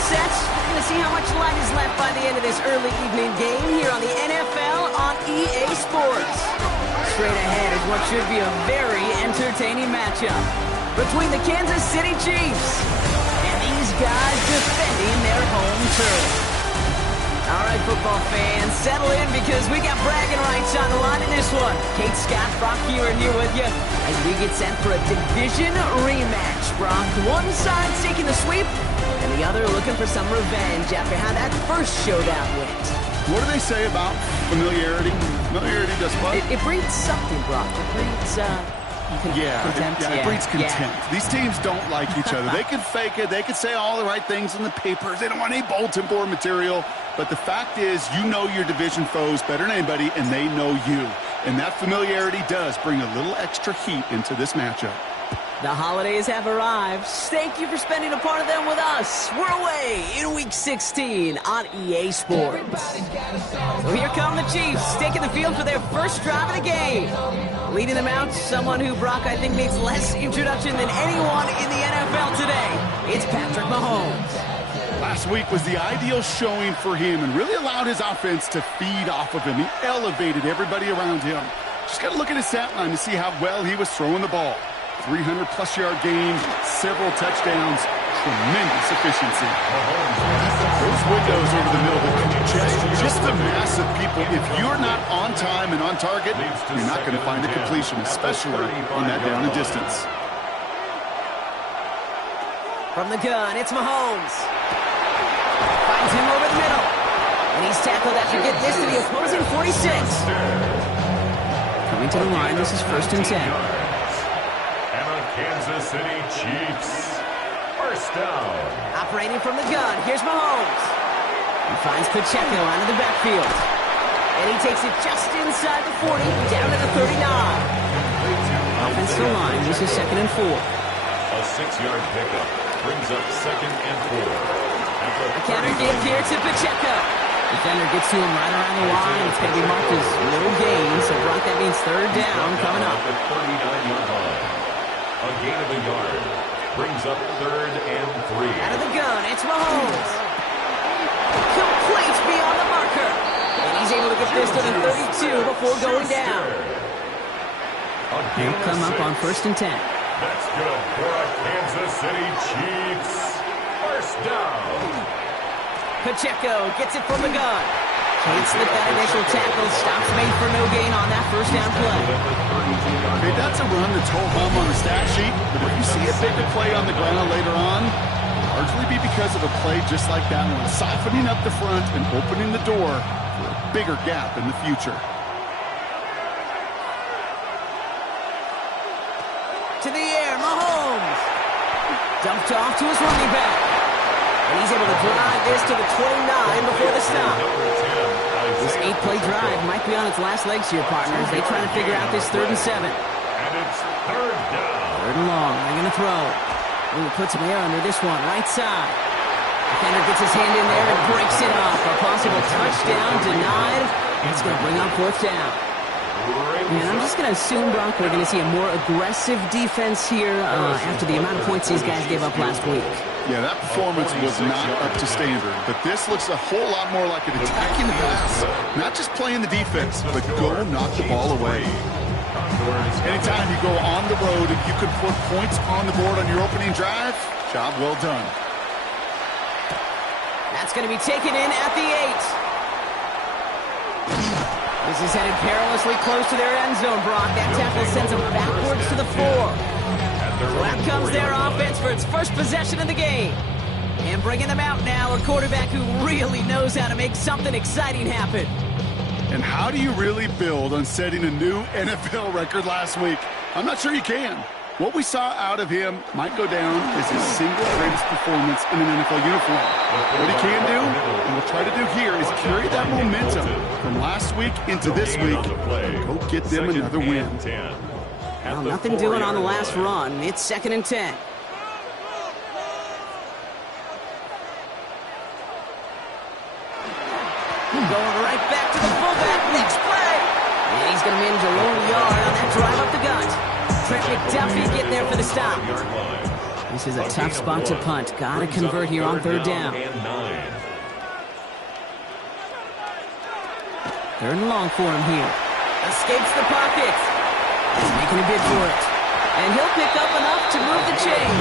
the sets. We're going to see how much light is left by the end of this early evening game here on the NFL on EA Sports. Straight ahead is what should be a very entertaining matchup between the Kansas City Chiefs and these guys defending their home turf. All right, football fans, settle in because we got bragging rights on the line in this one. Kate Scott, Brock Hewitt here with you as we get set for a division rematch. Brock, one side taking the sweep and the other looking for some revenge after how that first showdown went. What do they say about familiarity? Familiarity does what? It breeds something, Brock. It breeds, contempt. It breeds contempt. These teams don't like each other. They can fake it. They can say all the right things in the papers. They don't want any bulletin board material. But the fact is, you know your division foes better than anybody, and they know you. And that familiarity does bring a little extra heat into this matchup. The holidays have arrived. Thank you for spending a part of them with us. We're away in Week 16 on EA Sports. So here come the Chiefs, taking the field for their first drive of the game. Leading them out, someone who, Brock, I think needs less introduction than anyone in the NFL today. It's Patrick Mahomes. Last week was the ideal showing for him and really allowed his offense to feed off of him. He elevated everybody around him. Just got to look at his stat line to see how well he was throwing the ball. 300-plus yard game, several touchdowns, tremendous efficiency. Those windows over the middle, just the mass of people. If you're not on time and on target, you're not going to find a completion, especially on that down and distance. From the gun, it's Mahomes. Finds him over the middle. And he's tackled after get this to the opposing 46. Coming to the line, this is 1st and 10. And the Kansas City Chiefs. First down. Operating from the gun, here's Mahomes. He finds Pacheco out of the backfield. And he takes it just inside the 40, down to the 39. Offensive line, this is 2nd and 4. A 6-yard pickup brings up 2nd and 4. A counter kick here to Pacheco. Defender gets to him right around the line. It's going to be marked as no gain, so Brock, that means 3rd down coming up. The 39-yard line. A gain of a yard brings up 3rd and 3. Out of the gun, it's Mahomes. Complete beyond the marker. And he's able to get this to the 32 before going down. He'll come up on 1st and 10. That's good for a Kansas City Chiefs. First down. Pacheco gets it from the gun. Can't slip that initial tackle. Stops made for no gain on that 1st down play. Okay, that's a run that's whole hum on the stat sheet, but if you see a bigger play on the ground later on, largely be because of a play just like that one, softening up the front and opening the door for a bigger gap in the future. To the air, Mahomes. Dumped off to his running back. And he's able to drive this to the 29 before the stop. This 8-play drive might be on its last legs here, partners. They try to figure out this 3rd and 7. And it's 3rd down. 3rd and long. They're going to throw. Ooh, puts him there under this one, right side. Defender gets his hand in there and breaks it off. A possible touchdown denied. It's going to bring up 4th down. And I'm just going to assume, Brock, we're going to see a more aggressive defense here after the amount of points these guys gave up last week. Yeah, that performance was not up to standard, but this looks a whole lot more like an attacking the pass. Not just playing the defense, but go knock the ball away. Anytime you go on the road and you can put points on the board on your opening drive, job well done. That's going to be taken in at the 8. This is headed perilously close to their end zone, Brock. That tackle sends them backwards to the 4. So out comes their offense for its first possession of the game. And bringing them out now, a quarterback who really knows how to make something exciting happen. And how do you really build on setting a new NFL record last week? I'm not sure you can. What we saw out of him might go down as his single greatest performance in an NFL uniform. What he can do, and we'll try to do here, is carry that momentum from last week into this week and go get them another win. Well, nothing doing on the last run. It's 2nd and 10. Going right back to the fullback. Next play. And he's going to manage a lone yard on that drive up the gut. Trent McDuffie getting there for the stop. This is a tough spot to punt. Gotta convert here on third down. Third and long for him here. Escapes the pocket. He's making a bid for it. And he'll pick up enough to move the chains.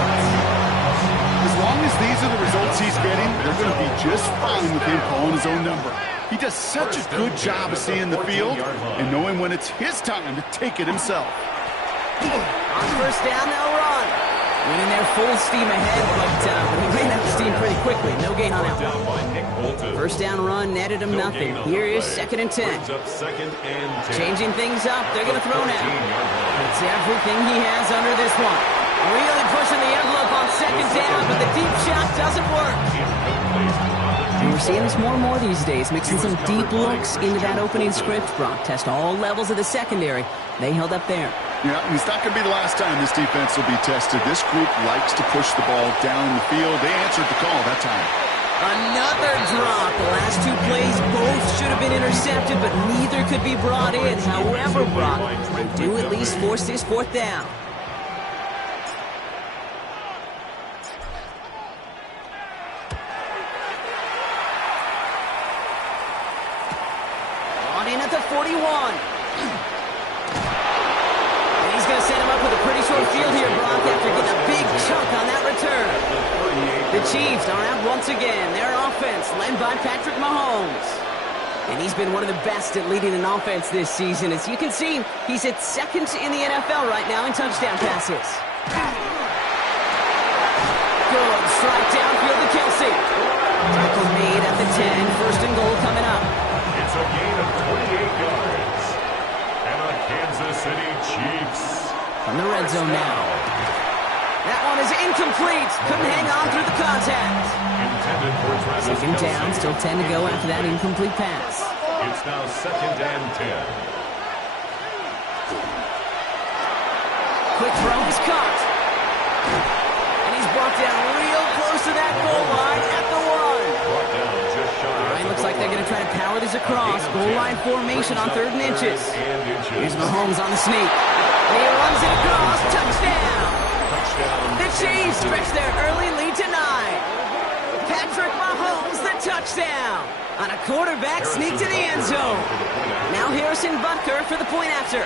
As long as these are the results he's getting, they're going to be just fine with him calling his own number. He does such a good job of seeing the field and knowing when it's his time to take it himself. On first down, they'll run. Went in there full steam ahead, but he ran out of steam pretty quickly. No gain on that one. First down run netted him nothing. Here is 2nd and 10. Changing things up. They're going to throw now. It's everything he has under this one. Really pushing the envelope on 2nd down, but the deep shot doesn't work. And we're seeing this more and more these days, mixing some deep looks into that opening script. Brock test all levels of the secondary. They held up there. Yeah, and it's not going to be the last time this defense will be tested. This group likes to push the ball down the field. They answered the call that time. Another drop. The last two plays both should have been intercepted, but neither could be brought in. However, Brock, they do at least force this 4th down. On in at the 41. Going to set him up with a pretty short field here, Brock, after getting a big chunk on that return. The Chiefs are out once again. Their offense led by Patrick Mahomes. And he's been one of the best at leading an offense this season. As you can see, he's at 2nd in the NFL right now in touchdown passes. Good strike downfield to Kelsey. Tackle made at the 10. 1st and goal coming up. It's a gain of 28 yards. And the Kansas City Chiefs from the red zone now. That one is incomplete. Couldn't hang on through the contact. Intended for Travis 2nd down, still 10 to go after that incomplete pass. It's now 2nd and 10. Quick throw is caught. And he's brought down real close to that goal line at the 1. Brought down just shy. All right, looks like they're going to try to power this across. Goal line formation on 3rd and inches. Here's Mahomes on the sneak. And he runs it across. Touchdown. The Chiefs stretch their early lead to 9. Patrick Mahomes, the touchdown. On a quarterback sneak to the end zone. Now Harrison Butker for the point after.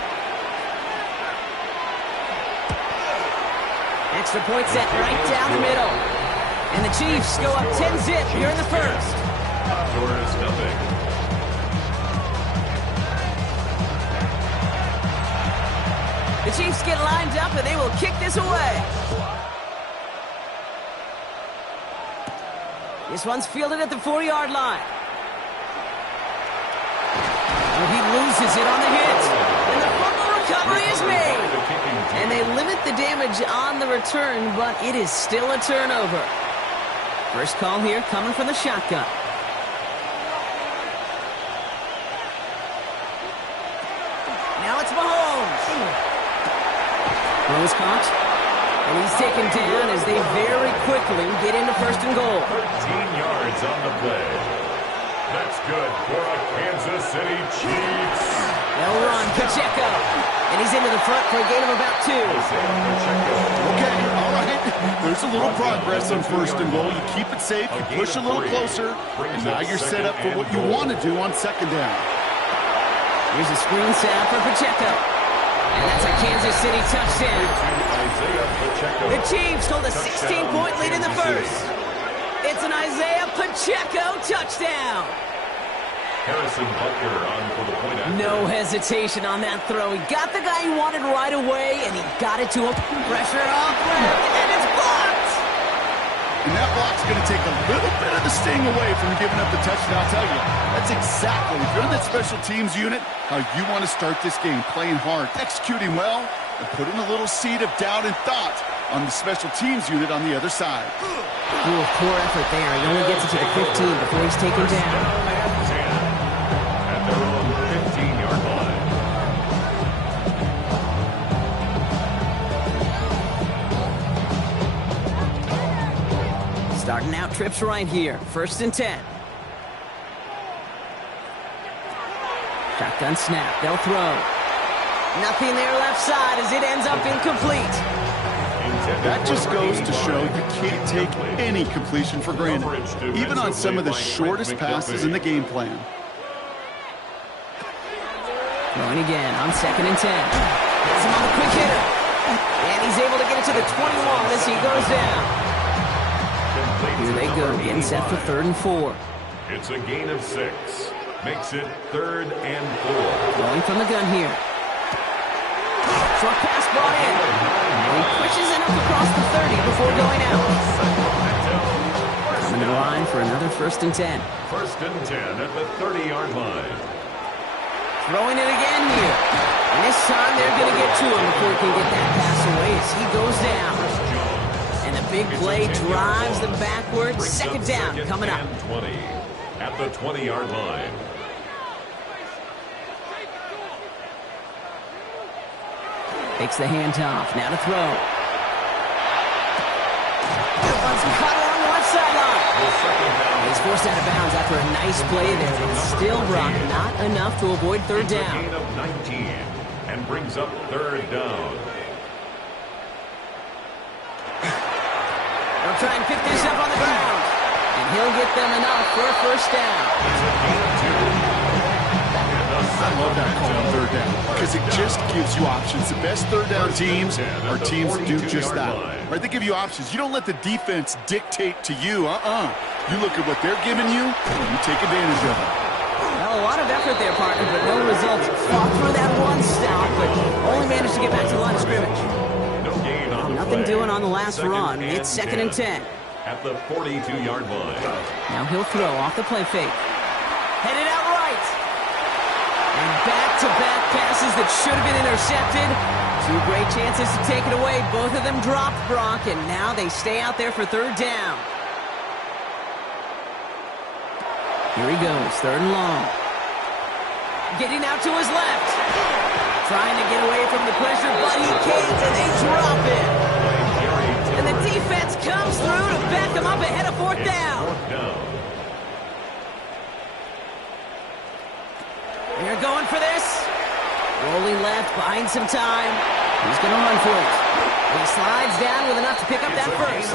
Extra point set right down the middle. And the Chiefs go up 10-zip here in the 1st. Outdoors nothing. The Chiefs get lined up and they will kick this away. This one's fielded at the 4-yard line. Oh, he loses it on the hit. And the fumble recovery is made. And they limit the damage on the return, but it is still a turnover. First call here coming from the shotgun. Now it's Mahomes. Rose caught, and he's taken down as they very quickly get into 1st and goal. 13 yards on the play. That's good for a Kansas City Chiefs. They'll run Pacheco, and he's into the front for a gain of about 2. Okay, all right. There's a little progress on 1st and goal. You keep it safe, you push a little closer, and now you're set up for what you want to do on 2nd down. Here's a screen set for Pacheco. And that's a Kansas City touchdown. The Chiefs hold a 16-point lead in the 1st. It's an Isaiah Pacheco touchdown. Harrison Butker on for the point after. No hesitation on that throw. He got the guy he wanted right away, and he got it to him. Pressure off left, and it's blocked. And that block's going to take a little bit of the sting away from giving up the touchdown. I'll tell you, that's exactly, if you're in that special teams unit, how you want to start this game, playing hard, executing well, and putting a little seed of doubt and thought on the special teams unit on the other side. Ooh, poor effort there. He only gets it to the 15 before he's taken down. At their own 15-yard line. Starting out trips right here. 1st and 10. Shotgun snap. They'll throw. Nothing there left side as it ends up incomplete. That just goes to show you can't take any completion for granted, even on some of the shortest passes in the game plan. Throwing again on 2nd and 10. Gets him on the quick hitter. And he's able to get it to the 21 as he goes down. Here they go, getting set for 3rd and 4. It's a gain of 6. Makes it 3rd and 4. Going from the gun here. Short pass brought in. And he pushes it up across the 30 before going out. Coming to the line for another 1st and 10. 1st and 10 at the 30-yard line. Throwing it again here. And this time they're going to get to him before he can get that pass away as he goes down. And the big play drives them backwards. 2nd down coming up. 20 at the 20-yard line. Takes the handoff. Now to throw. One's caught along the left sideline. He's forced out of bounds after a nice play there. But still, Brock, not enough to avoid 3rd down. Gain of 19 and brings up 3rd down. They'll try and pick this up on the ground. And he'll get them enough for a 1st down. It's a gain of 2. I love that call on 3rd down because it just gives you options. The best 3rd down teams are teams that do just that. Right? They give you options. You don't let the defense dictate to you. You look at what they're giving you, and you take advantage of it. Well, a lot of effort there, partner, but no results. Fought through that one stop, but only managed to get back to the line of scrimmage. No gain on the Nothing play. doing on the last 2nd run. It's 2nd and 10. At the 42-yard line. Now he'll throw off the play fake. Headed out right. And back-to-back passes that should have been intercepted. 2 great chances to take it away. Both of them dropped, Brock, and now they stay out there for 3rd down. Here he goes, 3rd and long. Getting out to his left. Trying to get away from the pressure, but he can't, and they drop it. And the defense comes through to back him up ahead of 4th down. They're going for this. Rolling left, buying some time. He's going to run for it. He slides down with enough to pick up that 1st.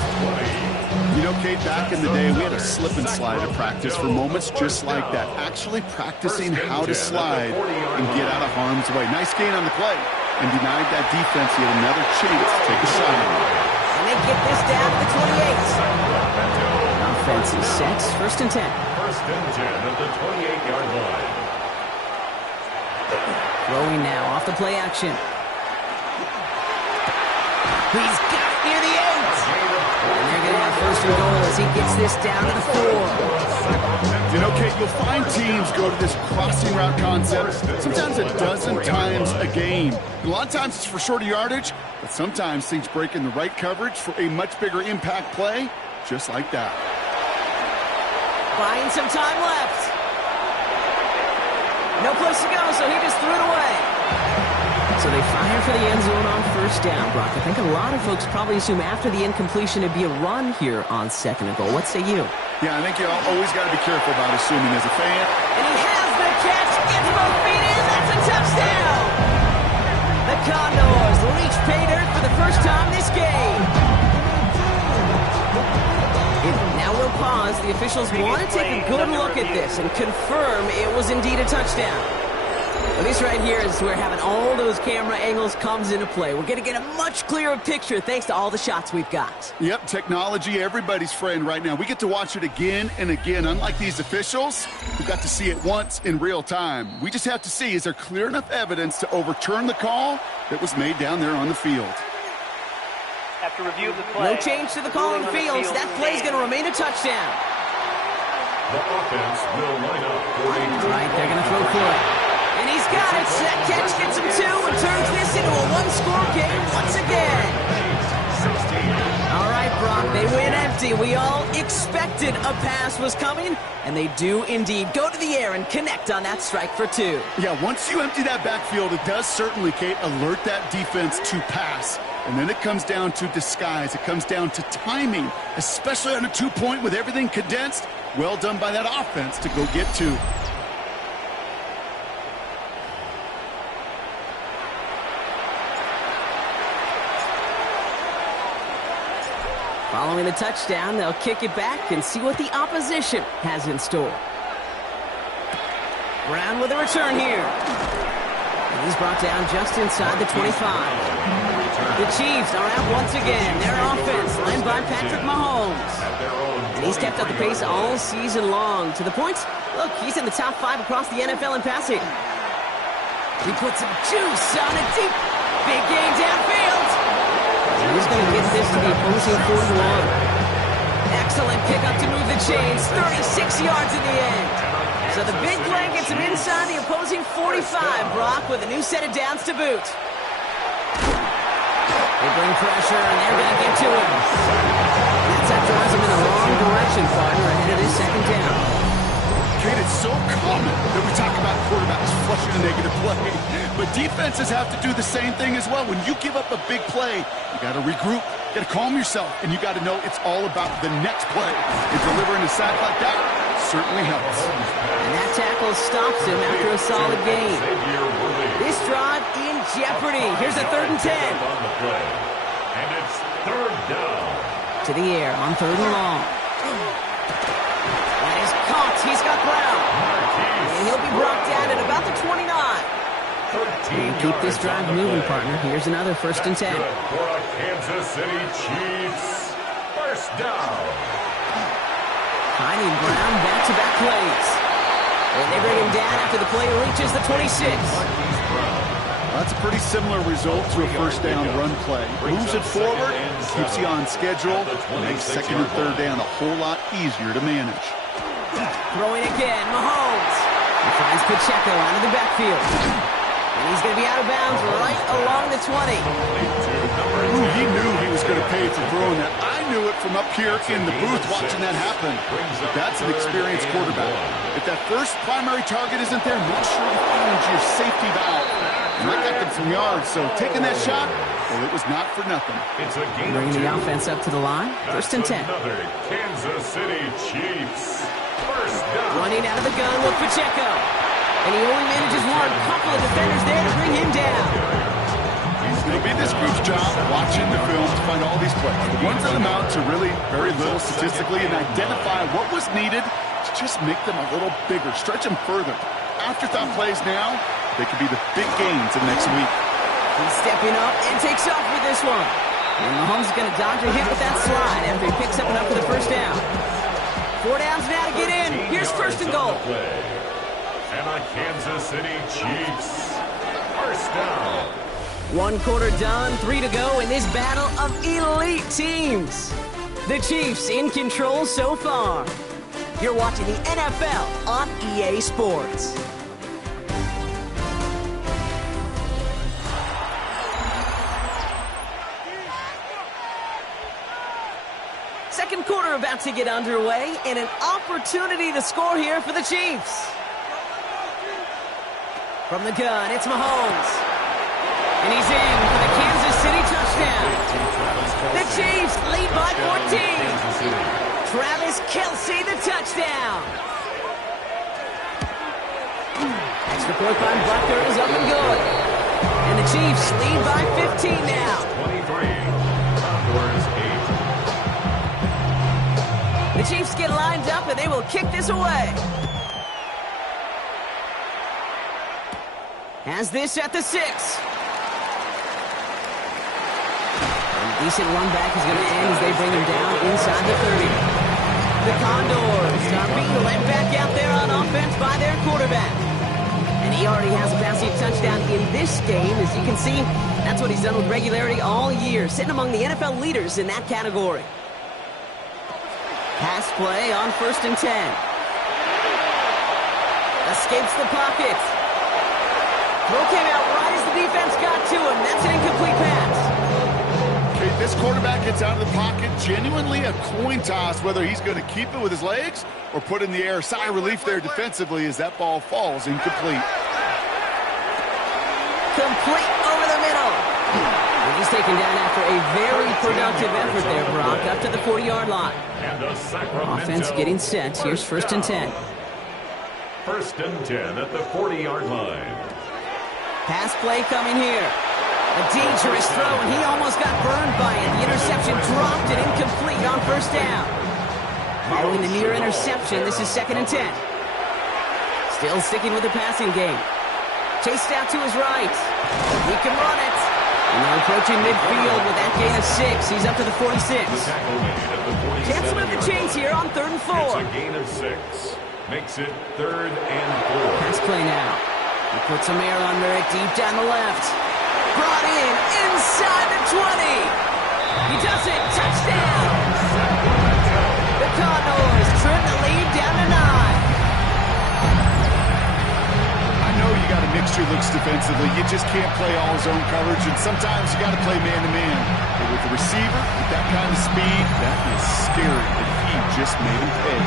You know, Kate, back in the day, we had a slip and slide at practice for moments just like that. Actually practicing how to slide and get out of harm's way. Nice gain on the play. And denied that defense yet another chance to take a shot at him. And they get this down to the 28. Offense is set. 1st and 10. 1st and 10 at the 28-yard line. Throwing now off the play action. He's got it near the 8. And they're going to have 1st and goal as he gets this down to the 4. You know, Kate, you'll find teams go to this crossing route concept sometimes a dozen times a game. And a lot of times it's for shorter yardage, but sometimes things break in the right coverage for a much bigger impact play, just like that. Buying some time left. No place to go, so he just threw it away. So they fire for the end zone on 1st down, Brock. I think a lot of folks probably assume after the incompletion it'd be a run here on 2nd and goal. What say you? Yeah, I think you always got to be careful about assuming as a fan. And he has the catch, gets both feet in, that's a touchdown! The Condors reach pay dirt for the first time this game. Now we'll pause. The officials want to take a good look at this and confirm it was indeed a touchdown. Well, this right here is where having all those camera angles comes into play. We're going to get a much clearer picture thanks to all the shots we've got. Yep, technology, everybody's friend right now. We get to watch it again and again. Unlike these officials, who got to see it once in real time. We just have to see, is there clear enough evidence to overturn the call that was made down there on the field? After review of the play, no change to the call on the field, so that play's going to remain a touchdown. The offense will line up for a Right, they're going to throw for it. And he's got it. That catch gets him 2 and turns this into a one-score game once again. All right, Brock, they win empty. We all expected a pass was coming, and they do indeed go to the air and connect on that strike for 2. Yeah, once you empty that backfield, it does certainly, Kate, alert that defense to pass. And then it comes down to disguise. It comes down to timing, especially on a 2-point with everything condensed. Well done by that offense to go get 2. Following the touchdown, they'll kick it back and see what the opposition has in store. Brown with a return here. And he's brought down just inside the 25. The Chiefs are out once again. Their offense led by Patrick Mahomes. And he's kept up the pace all season long. To the point, look, he's in the top 5 across the NFL in passing. He puts some juice on a deep, big game downfield. And he's going to get this to the opposing 41. Excellent pickup to move the chains. 36 yards in the end. So the big play gets him inside the opposing 45, Brock, with a new set of downs to boot. They bring pressure, and they're going to get to him. That drives him in the wrong direction, partner, ahead of his second down. Kate, it's so common that we talk about quarterbacks flushing a negative play, but defenses have to do the same thing as well. When you give up a big play, you got to regroup, you got to calm yourself, and you got to know it's all about the next play. And delivering a sack like that certainly helps. And that tackle stops him after a solid gain. This drive in jeopardy. Here's a 3rd and 10. And it's 3rd down. To the air on 3rd and long. That is caught. He's got Brown. And he'll be brought down at about the 29. And keep this drive moving, partner. Here's another 1st and 10. For a Kansas City Chiefs 1st down. Finding Brown back-to-back plays. And they bring him down after the play reaches the 26. That's a pretty similar result to a 1st down run play. Moves it forward, keeps you on schedule, makes 2nd and 3rd down a whole lot easier to manage. Throwing again, Mahomes. He finds Pacheco out of the backfield. And he's going to be out of bounds right along the 20. Ooh, he knew he was going to pay for throwing that. I knew it from up here in the booth watching that happen. But that's an experienced quarterback. If that first primary target isn't there, make sure you find your safety valve. And that got them some yards, so taking that shot, well, it was not for nothing. Bringing the offense up to the line. 1st and 10. Another Kansas City Chiefs 1st down. Running out of the gun with Pacheco. And he only manages one. Couple of defenders there to bring him down. It'll be this group's job watching the film to find all these plays. The ones that amount to really very little statistically and identify what was needed to just make them a little bigger, stretch them further. Afterthought plays now, they could be the big gains in next week. He's stepping up and takes off with this one. And Mahomes is going to dodge a hit with that slide after he picks up enough for the 1st down. 4 downs now to get in. Here's 1st and goal. And a Kansas City Chiefs 1st down. 1 quarter done, 3 to go in this battle of elite teams. The Chiefs in control so far. You're watching the NFL on EA Sports. Second quarter about to get underway, and an opportunity to score here for the Chiefs. From the gun, it's Mahomes. And he's in for the Kansas City touchdown. The Chiefs lead by 14. Travis Kelce, the touchdown. Extra point by Butker is up and good. And the Chiefs lead by 15 now. 23. Condors 8. The Chiefs get lined up and they will kick this away. Has this at the 6. Decent run back is going to end as they bring him down inside the 30. The Condors are being led back out there on offense by their quarterback. And he already has a passing touchdown in this game. As you can see, that's what he's done with regularity all year, sitting among the NFL leaders in that category. Pass play on 1st and 10. Escapes the pocket. Throw came out right as the defense got to him. That's an incomplete pass. This quarterback gets out of the pocket, genuinely a coin toss, whether he's going to keep it with his legs or put in the air. Sigh of relief there defensively as that ball falls incomplete. Complete over the middle. He's taken down after a very productive effort there, Brock, up to the 40-yard line. Offense getting set. Here's 1st and 10. 1st and 10 at the 40-yard line. Pass play coming here. A dangerous throw, and he almost got burned by it. The interception dropped and incomplete on first down. Following the near interception, this is 2nd and 10. Still sticking with the passing game. Chased out to his right. He can run it. And they're approaching midfield with that gain of 6. He's up to the 46. Chance to move the chains here on 3rd and 4. It's a gain of 6. Makes it 3rd and 4. Pass play now. He puts some air under it deep down the left. Brought in inside the 20. He does it. Touchdown. The Condors trim the lead down to 9. I know you got to mix your looks defensively. You just can't play all zone coverage, and sometimes you got to play man-to-man. But with the receiver, with that kind of speed, that is scary, and he just made him pay.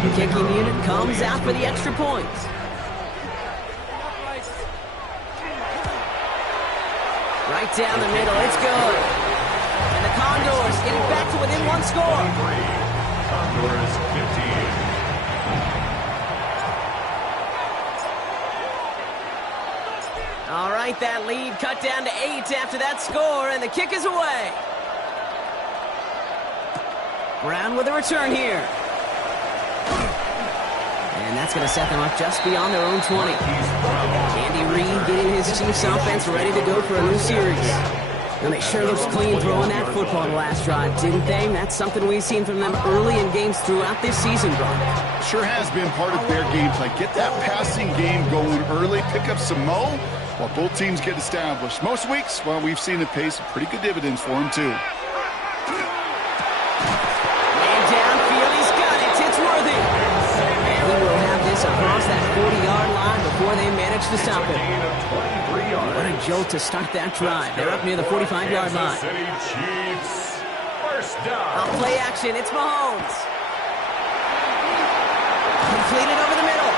The kicking unit comes out for the extra point. Right down the middle, it's good. And the Condors getting back to within 1 score. Condors 15. All right, that lead cut down to 8 after that score, and the kick is away. Brown with a return here. And that's going to set them up just beyond their own 20. Andy Reid getting his Chiefs offense ready to go for a new series. And they sure looked clean throwing that football the last drive, didn't they? That's something we've seen from them early in games throughout this season, Brock. Sure has been part of their game play. Get that passing game going early, pick up some mo, while both teams get established. Most weeks, well, we've seen it pay some pretty good dividends for them, too. Man downfield, he's got it. It's Worthy. And he will have this across that 40-yard line before they manage to stop him. What a jolt to start that drive. They're up near the 45-yard line. City Chiefs. First down. On play action, it's Mahomes. Completed over the middle.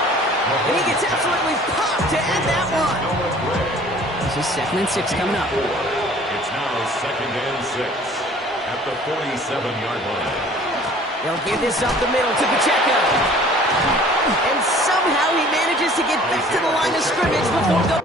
And he gets absolutely popped to end that one. This is 2nd and 6 coming up. It's now 2nd and 6 at the 47-yard line. They'll give this up the middle to Pacheco. And somehow he manages to get back to the line of scrimmage before going.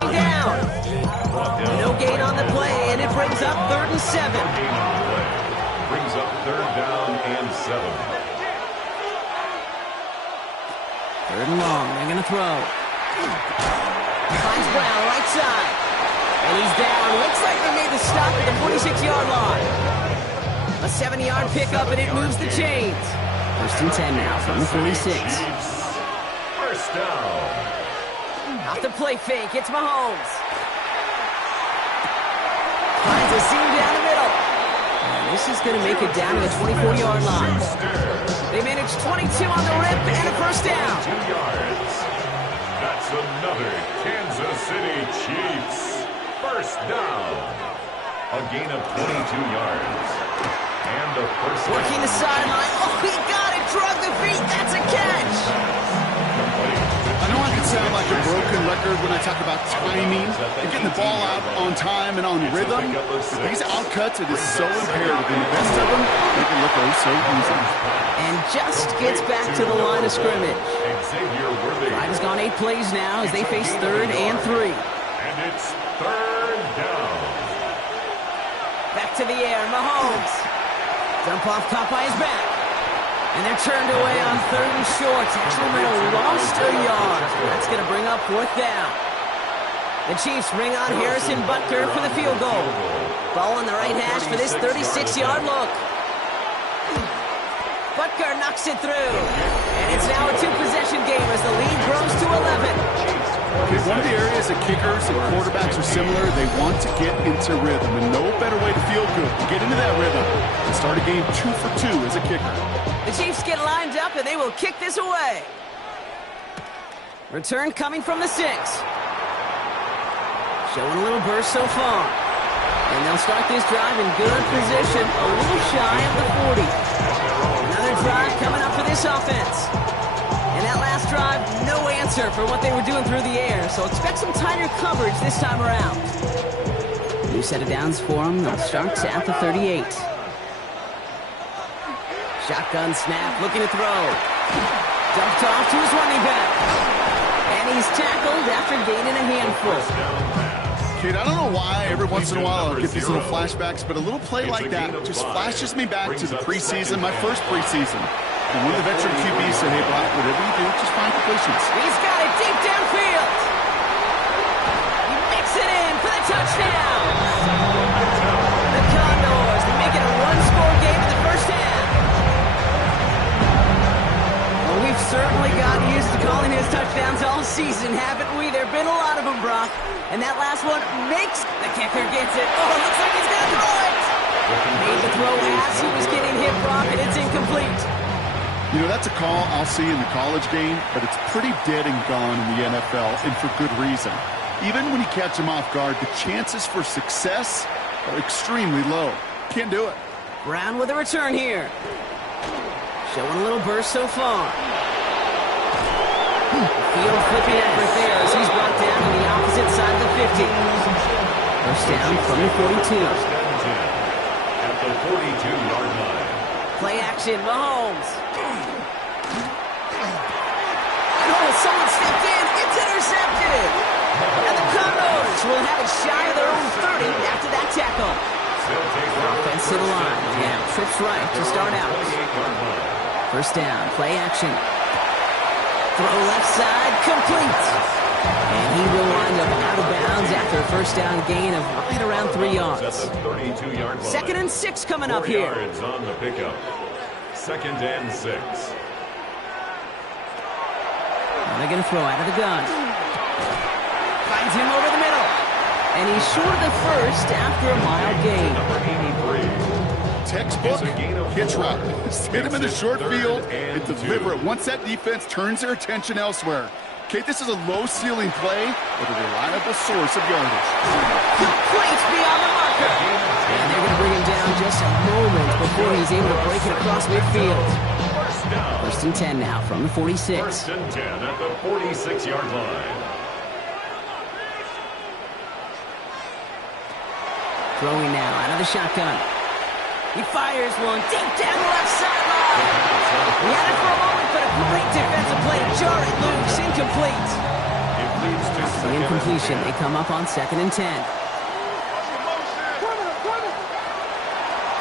Down. No gain on the play, and it brings up 3rd and 7. Brings up 3rd down and 7. Third and long. They're going to throw. Finds Brown, right side. And he's down. Looks like they made the stop at the 46-yard line. A 7-yard pickup, and it moves the chains. First and 10 now from the 46. First down. Off the play fake. It's Mahomes. Finds a seam down the middle. And this is going to make it down to the 24-yard line. They managed 22 on the rip and a first down. 2 yards. That's another Kansas City Chiefs. First down. A gain of 22 yards. And a first down. Working the sideline. Oh, he got it. Drug the feet. That's a catch. I know I can sound like a broken record when I talk about timing and getting the ball out on time and on rhythm, but these outcuts, it is so imperative, and the best of them make it look oh so easy. And just gets back to the line of scrimmage. Xavier Worthy. Drive has gone 8 plays now as they face 3rd and 3. And it's 3rd down. Back to the air, Mahomes. Dump off, caught by his back. And they're turned away on 3rd and short. Actually might have lost a yard. That's going to bring up 4th down. The Chiefs bring on Harrison Butker for the field goal. Ball on the right hash for this 36-yard look. Butker knocks it through. And it's now a 2-possession game as the lead grows to 11. Okay, one of the areas that kickers and quarterbacks are similar, they want to get into rhythm, and no better way to feel good to get into that rhythm and start a game 2 for 2 as a kicker. The Chiefs get lined up, and they will kick this away. Return coming from the 6. Showing a little burst so far. And they'll start this drive in good position, a little shy of the 40. Another drive coming up for this offense. And that last drive, no answer for what they were doing through the air, so expect some tighter coverage this time around. New set of downs for them. They'll start at the 38. Shotgun snap, looking to throw. Dumped off to his running back. And he's tackled after gaining a handful. Kid, I don't know why every once in a while I'll get these little flashbacks, but a little play like that just flashes me back to the preseason, my first preseason. And one of the veteran QBs said, hey, Brock, whatever you do, just find completions. He's got it deep downfield. He makes it in for the touchdown. The Condors, they make it a one-score game in the first half. Well, we've certainly gotten used to calling his touchdowns all season, haven't we? There have been a lot of them, Brock. And that last one makes the kicker gets it. Oh, it looks like he's going to throw it. Made the throw as he was getting hit, Brock, and it's incomplete. You know, that's a call I'll see in the college game, but it's pretty dead and gone in the NFL, and for good reason. Even when you catch him off guard, the chances for success are extremely low. Can't do it. Brown with a return here. Showing a little burst so far. Field flipping effort there as he's brought down to the opposite side of the 50. First down from the 42. At the 42-yard line. Play action, Mahomes. Oh, someone stepped in. It's intercepted. And the Condors will have it shy of their own 30 after that tackle. Offense to the line. Yeah, trips right to start out. First down, play action. Throw left side, complete. And he will wind up out of bounds after a first down gain of right around 3 yards. At the 32-yard line. 2nd and 6 coming 4 up here. yards on the pickup. 2nd and 6. Now they're going to throw out of the gun. Finds him over the middle. And he's short of the first after a mild gain. Number 83. Textbook hitch route. Hit him in the short field and deliver it. Once that defense turns their attention elsewhere. Okay, this is a low-ceiling play, but a reliable source of yardage. Complete beyond the marker. And they're going to bring him down just a moment before he's able to break it across midfield. First and 10 now from the 46. First and 10 at the 46-yard line. Throwing now out of the shotgun. He fires one deep down the left sideline. He had it for a moment, but a great defensive play. Jarred loose, incomplete. After the incompletion, they come up on 2nd and 10.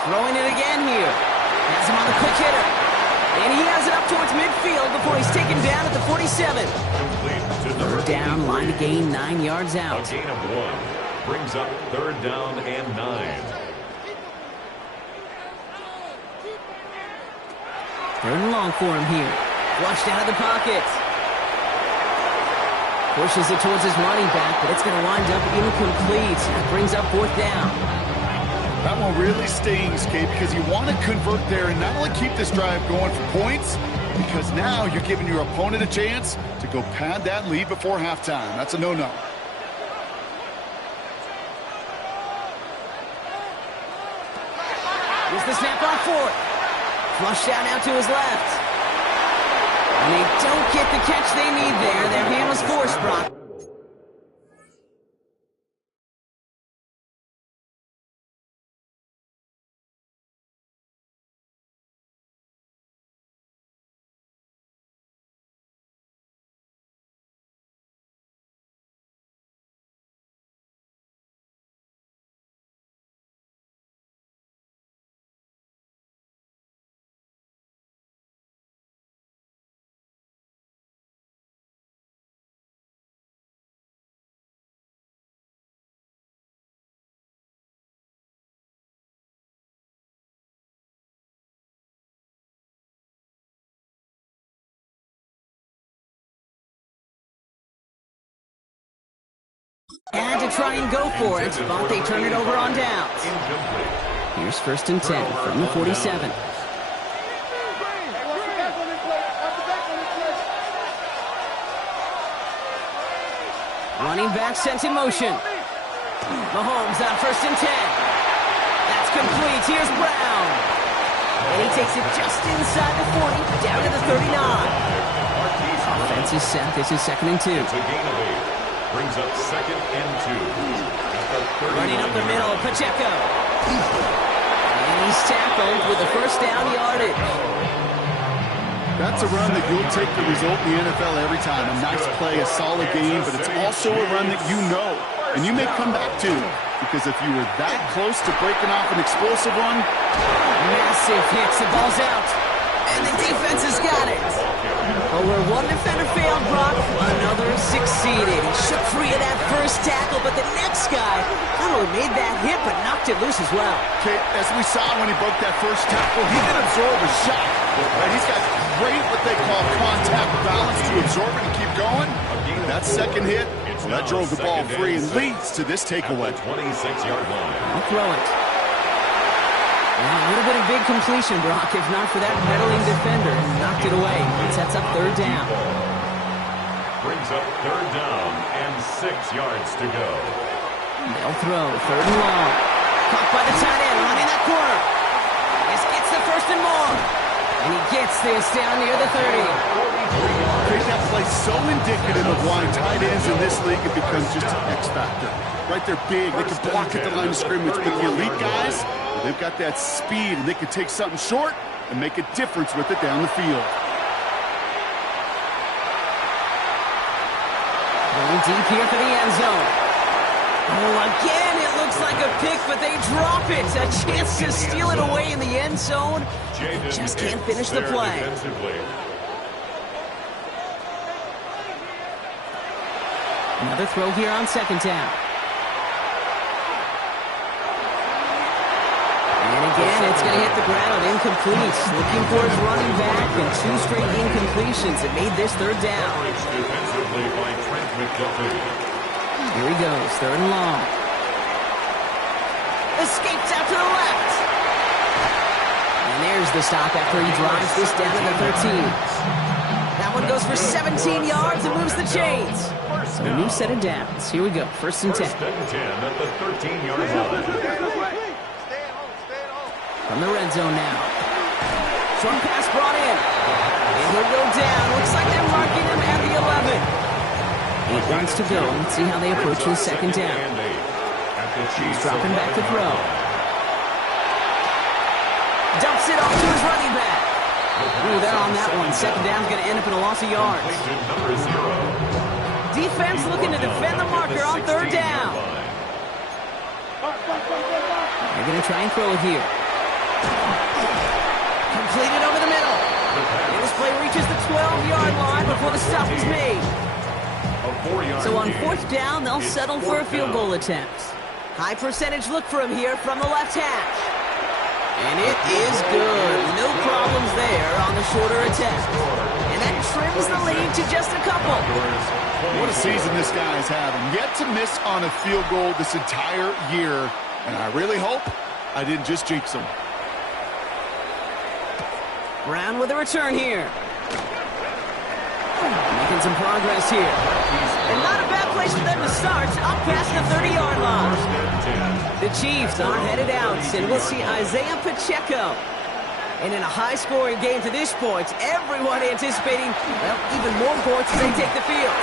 Throwing it again here. Has him on the quick hitter. And he has it up towards midfield before he's taken down at the 47. Third down, line to gain 9 yards out. A gain of 1 brings up third down and 9. Third and long for him here. Flushed out of the pocket. Pushes it towards his running back, but it's going to wind up incomplete. That brings up fourth down. That one really stings, Kate, because you want to convert there and not only keep this drive going for points, because now you're giving your opponent a chance to go pad that lead before halftime. That's a no-no. Here's the snap on fourth. Flushed out now to his left. And they don't get the catch they need there. Their hand was forced, Brock. Had to try and go for it, but they turn it over on downs. Here's first and 10 from the 47. Running back sent in motion. Mahomes on first and 10. That's complete. Here's Brown. And he takes it just inside the 40, down to the 39. Offense is set. This is second and 2. It's a gain of 8. Brings up second and 2. Running up the middle, Pacheco. And he's tackled with the first down yardage. That's a run that you'll take the result in the NFL every time. A nice play, a solid game, but it's also a run that you know, and you may come back to, because if you were that close to breaking off an explosive one. Massive hits, the ball's out, and the defense has got it. But where one defender failed, Brock, another succeeded. He shook free of that first tackle, but the next guy not only made that hit, but knocked it loose as well. Okay, as we saw when he broke that first tackle, he didn't absorb a shot. Right? He's got great, what they call contact balance to absorb it and keep going. That second hit, that drove the ball free and leads to this takeaway. 26-yard line. I'll throw it. Well, a little bit of big completion, Brock, if not for that meddling defender. Knocked it away. It sets up third down. Brings up third down and 6 yards to go. They'll throw. Third and long. Caught by the tight end, running that corner. This gets the first and more. And he gets this down near the 30. That play so indicative of why tight ends in this league have become just an X factor. Right, they're big. They can block at the line of scrimmage. But the elite guys, they've got that speed, and they can take something short and make a difference with it down the field. Going deep here for the end zone. Oh, again, it looks like a pick, but they drop it. A chance to steal it away in the end zone. Just can't finish the play. Another throw here on second down. And again, it's going to hit the ground, incomplete. Looking for his running back, and 2 straight incompletions that made this third down. Defensively by Trent McDuffie. Here he goes, third and long. Escapes out to the left. And there's the stop after he drives this down to the 13. That one goes for 17 yards and moves the chains. So a new set of downs. Here we go, first and 10. First and 10 at the 13-yard line. From the red zone now. Short pass brought in. And he'll go down. Looks like they're marking him at the 11. 8 yards to go. Let's see how they approach the second down. He's dropping back to throw. Dumps it off to his running back. Ooh, they're on that one. Second down's going to end up in a loss of yards. Defense looking to defend the marker on third down. They're going to try and throw it here. Completed over the middle. play reaches the 12-yard line before the stop is made. So on fourth down, they'll settle for a field goal attempt. High percentage look for him here from the left hash. And it is good. No problems there on the shorter attempt. And that trims the lead to just a couple. What a season this guy is having. Yet to miss on a field goal this entire year. And I really hope I didn't just jinx him. Brown with a return here. Making some progress here. And not a bad place for them to start. Up past the 30-yard line. The Chiefs are headed out, and we'll see Isaiah Pacheco. And in a high-scoring game to this point, everyone anticipating, well, even more points as they take the field.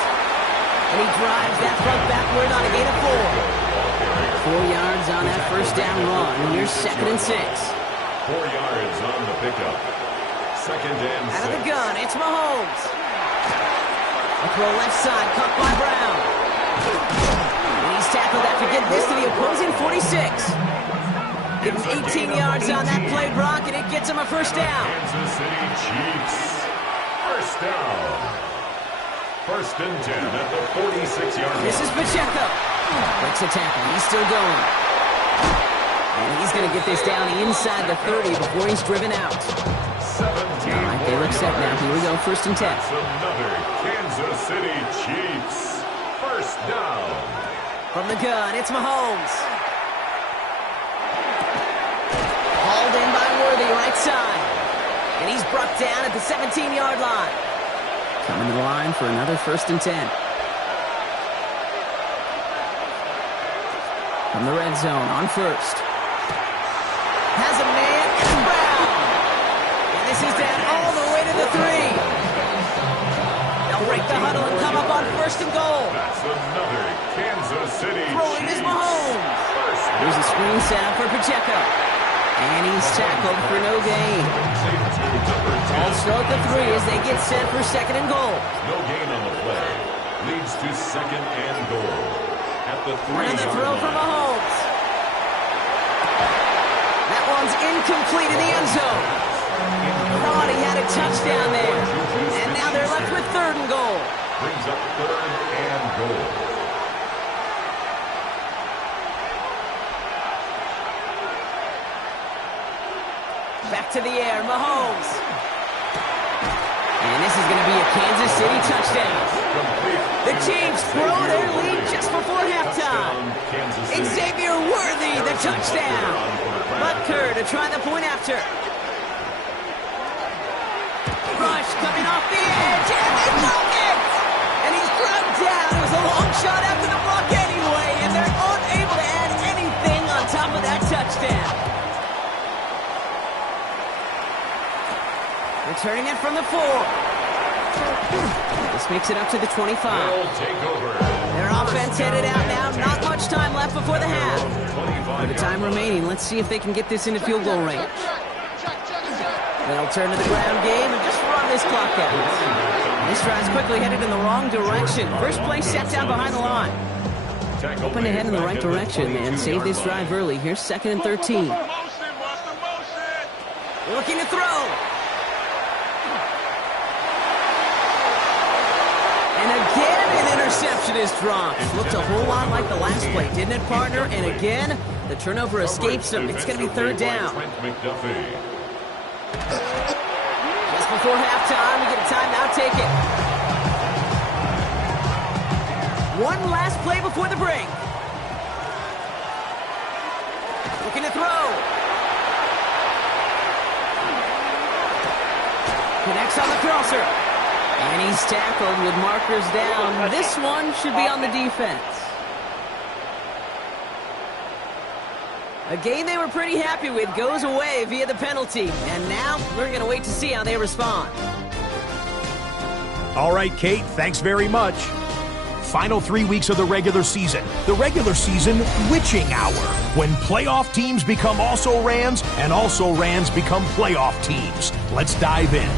And he drives that front backward on a gain of 4. 4 yards on that first down run. And here's 2nd and 6. 4 yards on the pickup. 2nd and 6. Out of the gun, it's Mahomes. A throw left side, caught by Brown. And he's tackled after getting this to the opposing 46. Give him 18 yards on that play, Brock, and it gets him a first down. Kansas City Chiefs. First down. 1st and 10 at the 46-yard line. This is Pacheco. Breaks a tackle. He's still going. And he's going to get this down inside the 30 before he's driven out. 17. All right, they look set now. Here we go, 1st and 10. That's another Kansas City Chiefs. First down. From the gun, it's Mahomes. Hauled in by Worthy, right side. And he's brought down at the 17-yard line. Coming to the line for another 1st and 10. From the red zone, on first. Has a man, it's Brown. And this is down all the way to the 3. They'll break the huddle and come up on 1st and goal. That's another Kansas City Throwing is Chiefs. Mahomes. First Here's a screen set for Pacheco. And he's tackled for no gain. Ball still at the 3 as they get set for 2nd and goal. No gain on the play. Leads to 2nd and goal. At the 3. Another throw for Mahomes. That one's incomplete in the end zone. Thought he had a touchdown there. And now they're left with 3rd and goal. Brings up 3rd and goal. Back to the air, Mahomes. And this is going to be a Kansas City touchdown. The Chiefs throw their lead just before halftime. Xavier Worthy, the touchdown. Butker to try the point after. Rush coming off the edge, and they block it! And he's grabbed down. It was a long shot after the block anyway, and they're unable to add anything on top of that touchdown. Returning it from the 4. This makes it up to the 25. Their offense headed out now. Not much time left before the half. For the time remaining, let's see if they can get this into field goal range. They'll turn to the ground game and just run this clock out. This drive's quickly headed in the wrong direction. First play set down behind the line. Hoping to head in the right direction and save this drive early. Here's 2nd and 13. Looking to throw. And again, an interception is dropped. Looked a whole lot like the last play, didn't it, partner? And again, the turnover escapes him. It's going to be 3rd down. Just before halftime, we get a timeout taken. One last play before the break. Looking to throw. Connects on the crosser. And he's tackled with markers down. This one should be on the defense. A game they were pretty happy with goes away via the penalty. And now we're going to wait to see how they respond. All right, Kate, thanks very much. Final 3 weeks of the regular season. The regular season witching hour, when playoff teams become also-rans and also-rans become playoff teams. Let's dive in.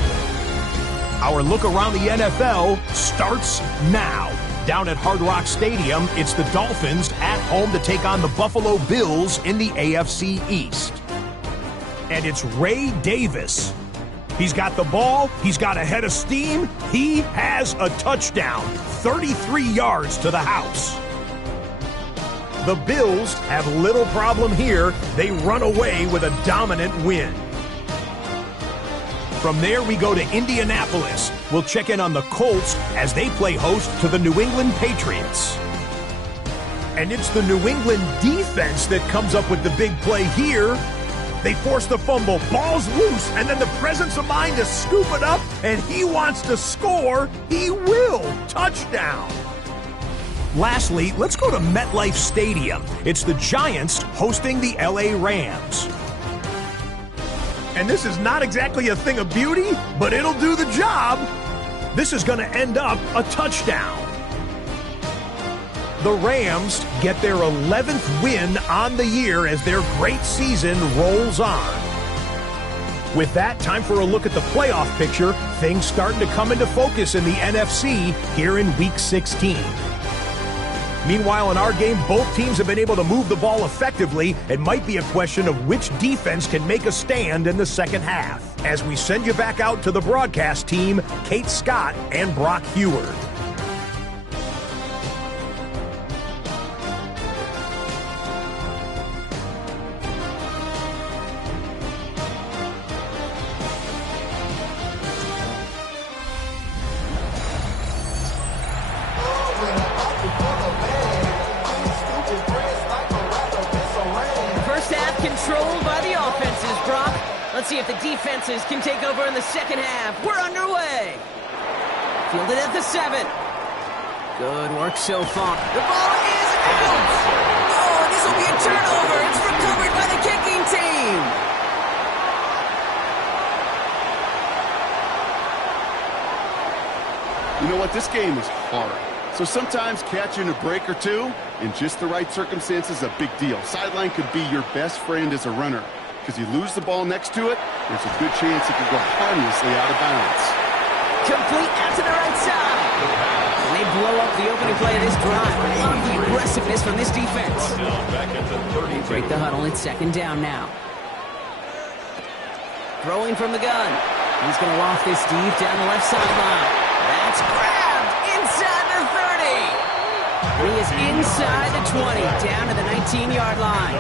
Our look around the NFL starts now. Down at Hard Rock Stadium, it's the Dolphins at home to take on the Buffalo Bills in the AFC East. And it's Ray Davis He's got the ball. He's got a head of steam. He has a touchdown. 33 yards to the house. The Bills have little problem here. They run away with a dominant win. From there, we go to Indianapolis. We'll check in on the Colts as they play host to the New England Patriots. And it's the New England defense that comes up with the big play here. They force the fumble, ball's loose, and then the presence of mind to scoop it up, and he wants to score. He will. Touchdown. Lastly, let's go to MetLife Stadium. It's the Giants hosting the LA Rams. And this is not exactly a thing of beauty, but it'll do the job. This is going to end up a touchdown. The Rams get their 11th win on the year as their great season rolls on. With that, time for a look at the playoff picture. Things starting to come into focus in the NFC here in Week 16. Meanwhile, in our game, both teams have been able to move the ball effectively. It might be a question of which defense can make a stand in the second half. As we send you back out to the broadcast team, Kate Scott and Brock Heward. Let's see if the defenses can take over in the second half. We're underway. Fielded at the 7. Good work so far. The ball is out. Oh, this will be a turnover. It's recovered by the kicking team. You know what? This game is hard. So sometimes catching a break or two in just the right circumstances is a big deal. Sideline could be your best friend as a runner. Because you lose the ball next to it, there's a good chance it could go harmlessly out of bounds. Complete out to the right side. And they blow up the opening play of this drive. I love the aggressiveness from this defense. They break the huddle. It's second down now. Throwing from the gun. He's going to loft this deep down the left sideline. That's grabbed inside the 30. He is inside the 20, down to the 19-yard line.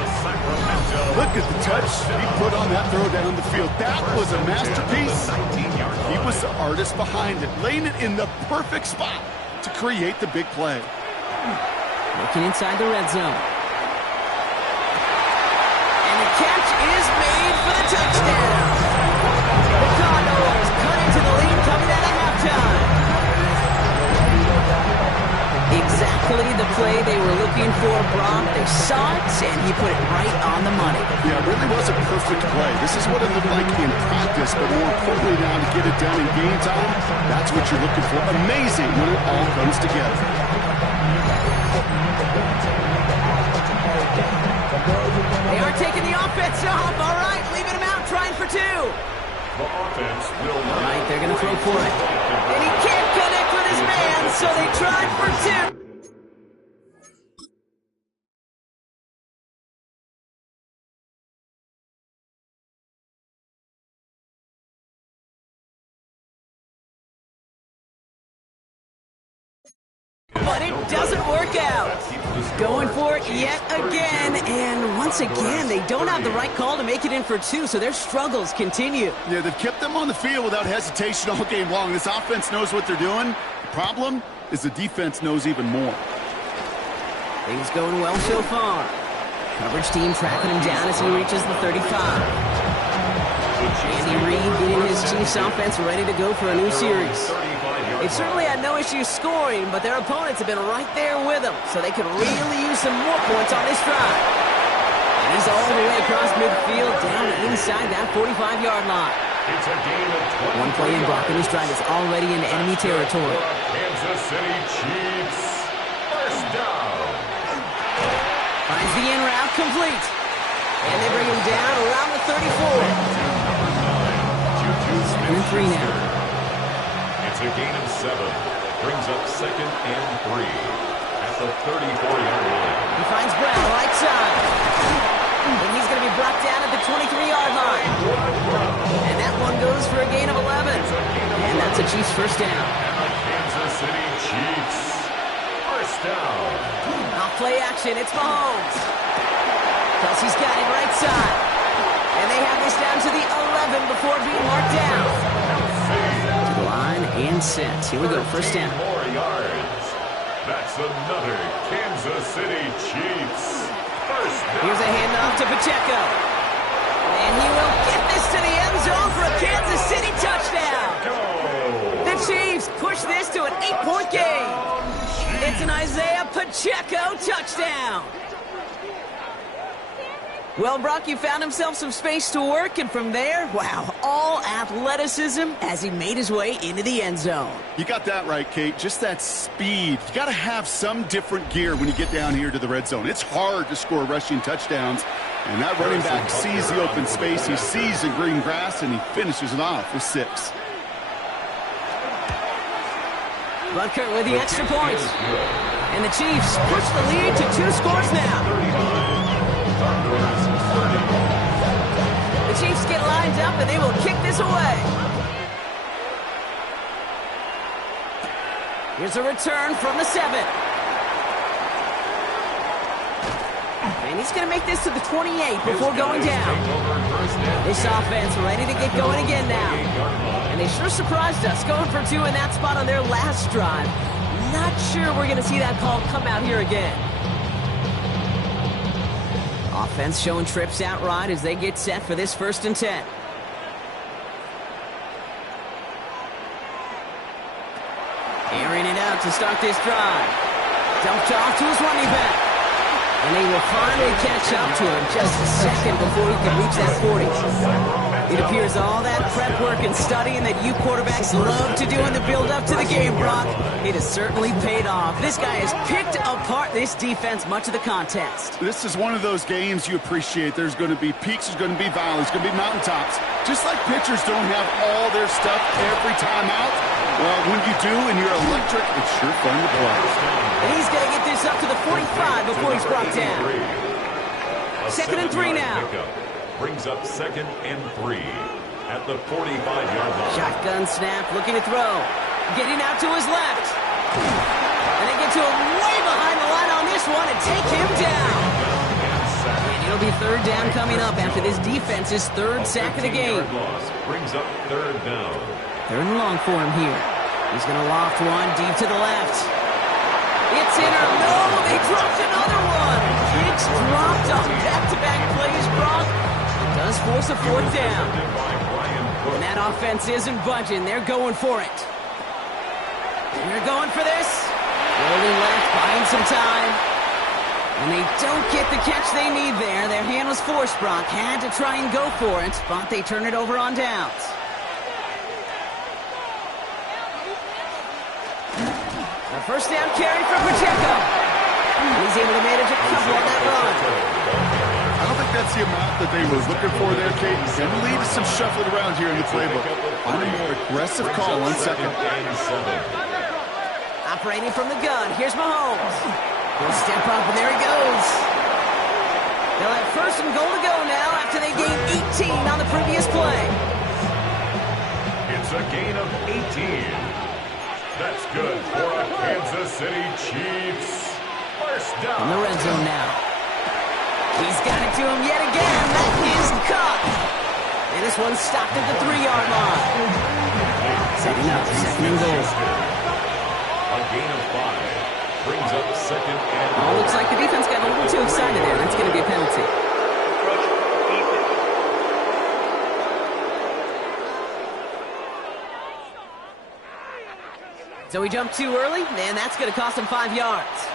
Look at the touch he put on that throw down the field. That was a masterpiece. He was the artist behind it, laying it in the perfect spot to create the big play. Looking inside the red zone. And the catch is made for the touchdown. The Condors cut into the lead coming out of halftime. Exactly the play they were looking for, Brock. They saw it, and he put it right on the money. Yeah, it really was a perfect play. This is what it looked like in practice, but more importantly now to get it done in game time, that's what you're looking for. Amazing when it all comes together. They are taking the offense off. All right, leaving him out, trying for 2. The offense will all right, they're going to throw for it. And he can't connect with his man, so they tried for 2. But it doesn't work out. Going for it yet again, and once again, they don't have the right call to make it in for 2, so their struggles continue. Yeah, they've kept them on the field without hesitation all game long. This offense knows what they're doing. The problem is the defense knows even more. Things going well so far. Coverage team tracking him down as he reaches the 35. Andy Reid getting his Chiefs offense ready to go for a new series. They've certainly had no issues scoring, but their opponents have been right there with them, so they could really use some more points on this drive. And he's all the way across midfield, down inside that 45-yard line. It's a game of 20. One play in blocking this drive is already in enemy territory. Kansas City Chiefs, first down. Finds the in route complete. And they bring him down around the 34. 2-3 now. It's a gain of 7. Brings up 2nd and 3 at the 34-yard line. He finds Brown right side. And he's going to be brought down at the 23-yard line. And that one goes goes for a gain of 11. And that's a Chiefs first down. And the Kansas City Chiefs. First down. Off play action, it's Mahomes. Kelsey's got it right side. And they have this down to the 11 before being marked down. To the line and set. Here we go, first down. More yards. That's another Kansas City Chiefs. First down. Here's a handoff to Pacheco. And he will get this to the end zone for a Kansas City touchdown. The Chiefs push this to an 8-point game. It's an Isaiah Pacheco touchdown. Well, Brock, you found himself some space to work, and from there, wow, all athleticism as he made his way into the end zone. You got that right, Kate. Just that speed. You got to have some different gear when you get down here to the red zone. It's hard to score rushing touchdowns, and that running back sees the open space. He sees the green grass, and he finishes it off with 6. Butker with the extra point. And the Chiefs push the lead to 2 scores now. The Chiefs get lined up, and they will kick this away. Here's a return from the 7. And he's going to make this to the 28 before going down. This offense ready to get going again now. And they sure surprised us, going for 2 in that spot on their last drive. Not sure we're going to see that call come out here again. Offense showing trips outright as they get set for this 1st and 10. Airing it out to start this drive. Dumped off to his running back. And they will finally catch up to him just a second before he can reach that 40. It appears all that prep work and studying that you quarterbacks love to do in the build-up to the game, Brock, it has certainly paid off. This guy has picked apart this defense much of the contest. This is one of those games you appreciate. There's going to be peaks, there's going to be valleys, there's going to be mountaintops. Just like pitchers don't have all their stuff every time out, well, when you do and you're electric, it's sure fun to play. And he's going to get this up to the 45 before he's brought down. 2nd and 3 now. Brings up 2nd and 3 at the 45-yard line. Shotgun snap, looking to throw. Getting out to his left. And they get to him way behind the line on this one and take him down. And it'll be 3rd down coming up after this defense's 3rd sack of the game. Brings up 3rd down. 3rd and long for him here. He's going to loft one deep to the left. It's in or no, they dropped another one. It's dropped on back-to-back plays, Brock. It does force a 4th down. And that offense isn't budging. They're going for it. And they're going for this. Rolling left, buying some time. And they don't get the catch they need there. Their hand was forced, Brock. Had to try and go for it, but they turn it over on downs. A 1st down carry for Pacheco. He's able to manage a couple on that run. I don't think that's the amount that they were looking for there, Kate. Going to lead to some shuffling around here in the playbook. On a more aggressive call on 2nd. Operating from the gun. Here's Mahomes. He'll step up, and there he goes. They'll have 1st and goal to go now after they gained 18 on the previous play. It's a gain of 18. That's good for a Kansas City Chiefs. 1st down. In the red zone now. He's got it to him yet again. That is caught. And this one's stopped at the 3-yard line. Setting up 2nd and goal. A gain of 5. Brings up 2nd and goal. Oh, looks like the defense got a little too excited there. That's going to be a penalty. So he jumped too early, and that's going to cost him 5 yards.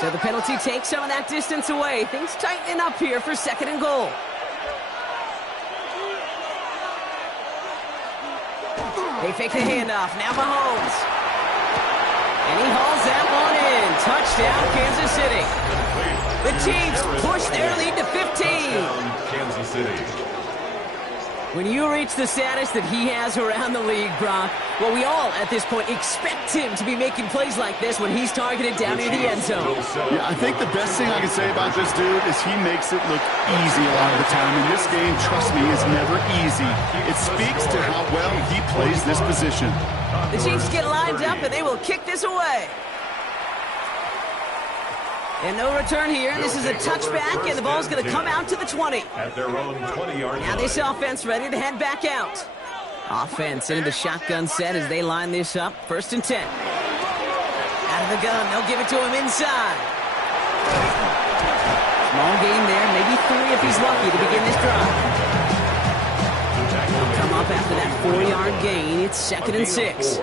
So the penalty takes some of that distance away. Things tightening up here for 2nd and goal. They fake the handoff. Now Mahomes. And he hauls that one in. Touchdown, Kansas City. The Chiefs push their lead to 15. Kansas City. When you reach the status that he has around the league, Brock, Well, we all, at this point, expect him to be making plays like this when he's targeted down near the end zone. Yeah, I think the best thing I can say about this dude is he makes it look easy a lot of the time. And this game, trust me, is never easy. It speaks to how well he plays this position. The Chiefs get lined up, and they will kick this away. And no return here. This is a touchback, and the ball's going to come out to the 20. At their own 20-yard line. Now this offense ready to head back out. Offense into the shotgun set as they line this up. 1st and 10. Out of the gun. They'll give it to him inside. Small gain there. Maybe 3 if he's lucky to begin this drive. They'll come up after that 4-yard gain. It's 2nd and 6.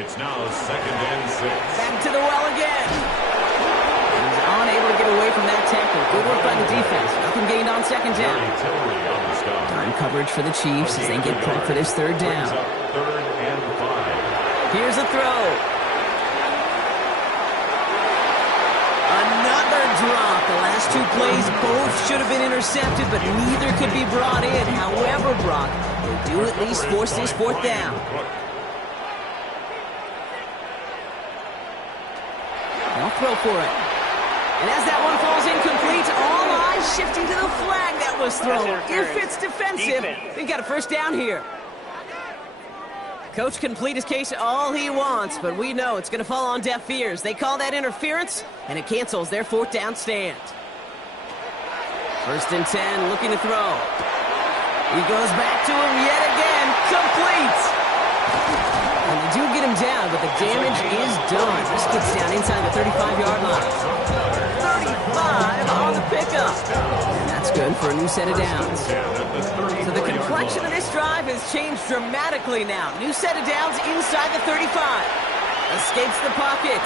It's now 2nd and 6. Back to the well again. He's unable to get away from that tackle. Good work by the defense. Nothing gained on 2nd down. Time coverage for the Chiefs as they get prep for this 3rd down. 3rd and 5. Here's a throw. Another drop. The last 2 plays both should have been intercepted, but neither could be brought in. However, Brock, they do at least force this 4th down. They'll throw for it. And as that one falls incomplete, all eyes shifting to the flag that was thrown. If it's defensive, we got a 1st down here. Coach can plead his case all he wants, but we know it's going to fall on deaf ears. They call that interference, and it cancels their 4th down stand. 1st and 10, looking to throw. He goes back to him yet again, complete. And they do get him down, but the damage is done. This gets down inside the 35-yard line. 35 on the pickup. And that's good for a new set of downs. So the complexion of this drive has changed dramatically now. New set of downs inside the 35. Escapes the pocket.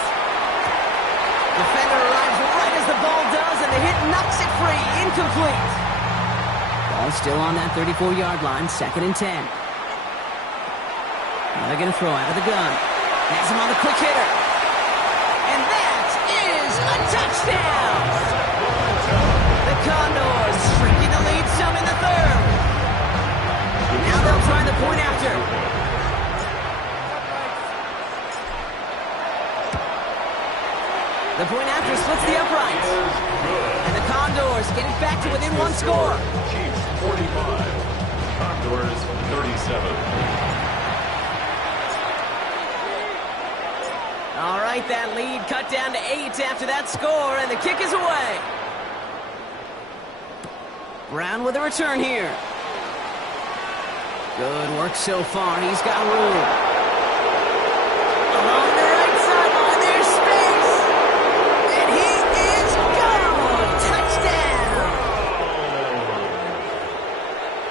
Defender arrives right as the ball does, and the hit knocks it free. Incomplete. Ball still on that 34-yard line, 2nd and 10. Now they're going to throw out of the gun. Has him on the quick hitter. And that is a touchdown! The Condors shrinking the lead some in the 3rd. Now they'll try the point after. The point after splits the uprights. And the Condors get it back to within 1 score. Chiefs 45. Condors 37. All right, that lead cut down to 8 after that score, and the kick is away. Brown with a return here. Good work so far. He's got room. Along the right sideline, there's space. And he is gone. Touchdown.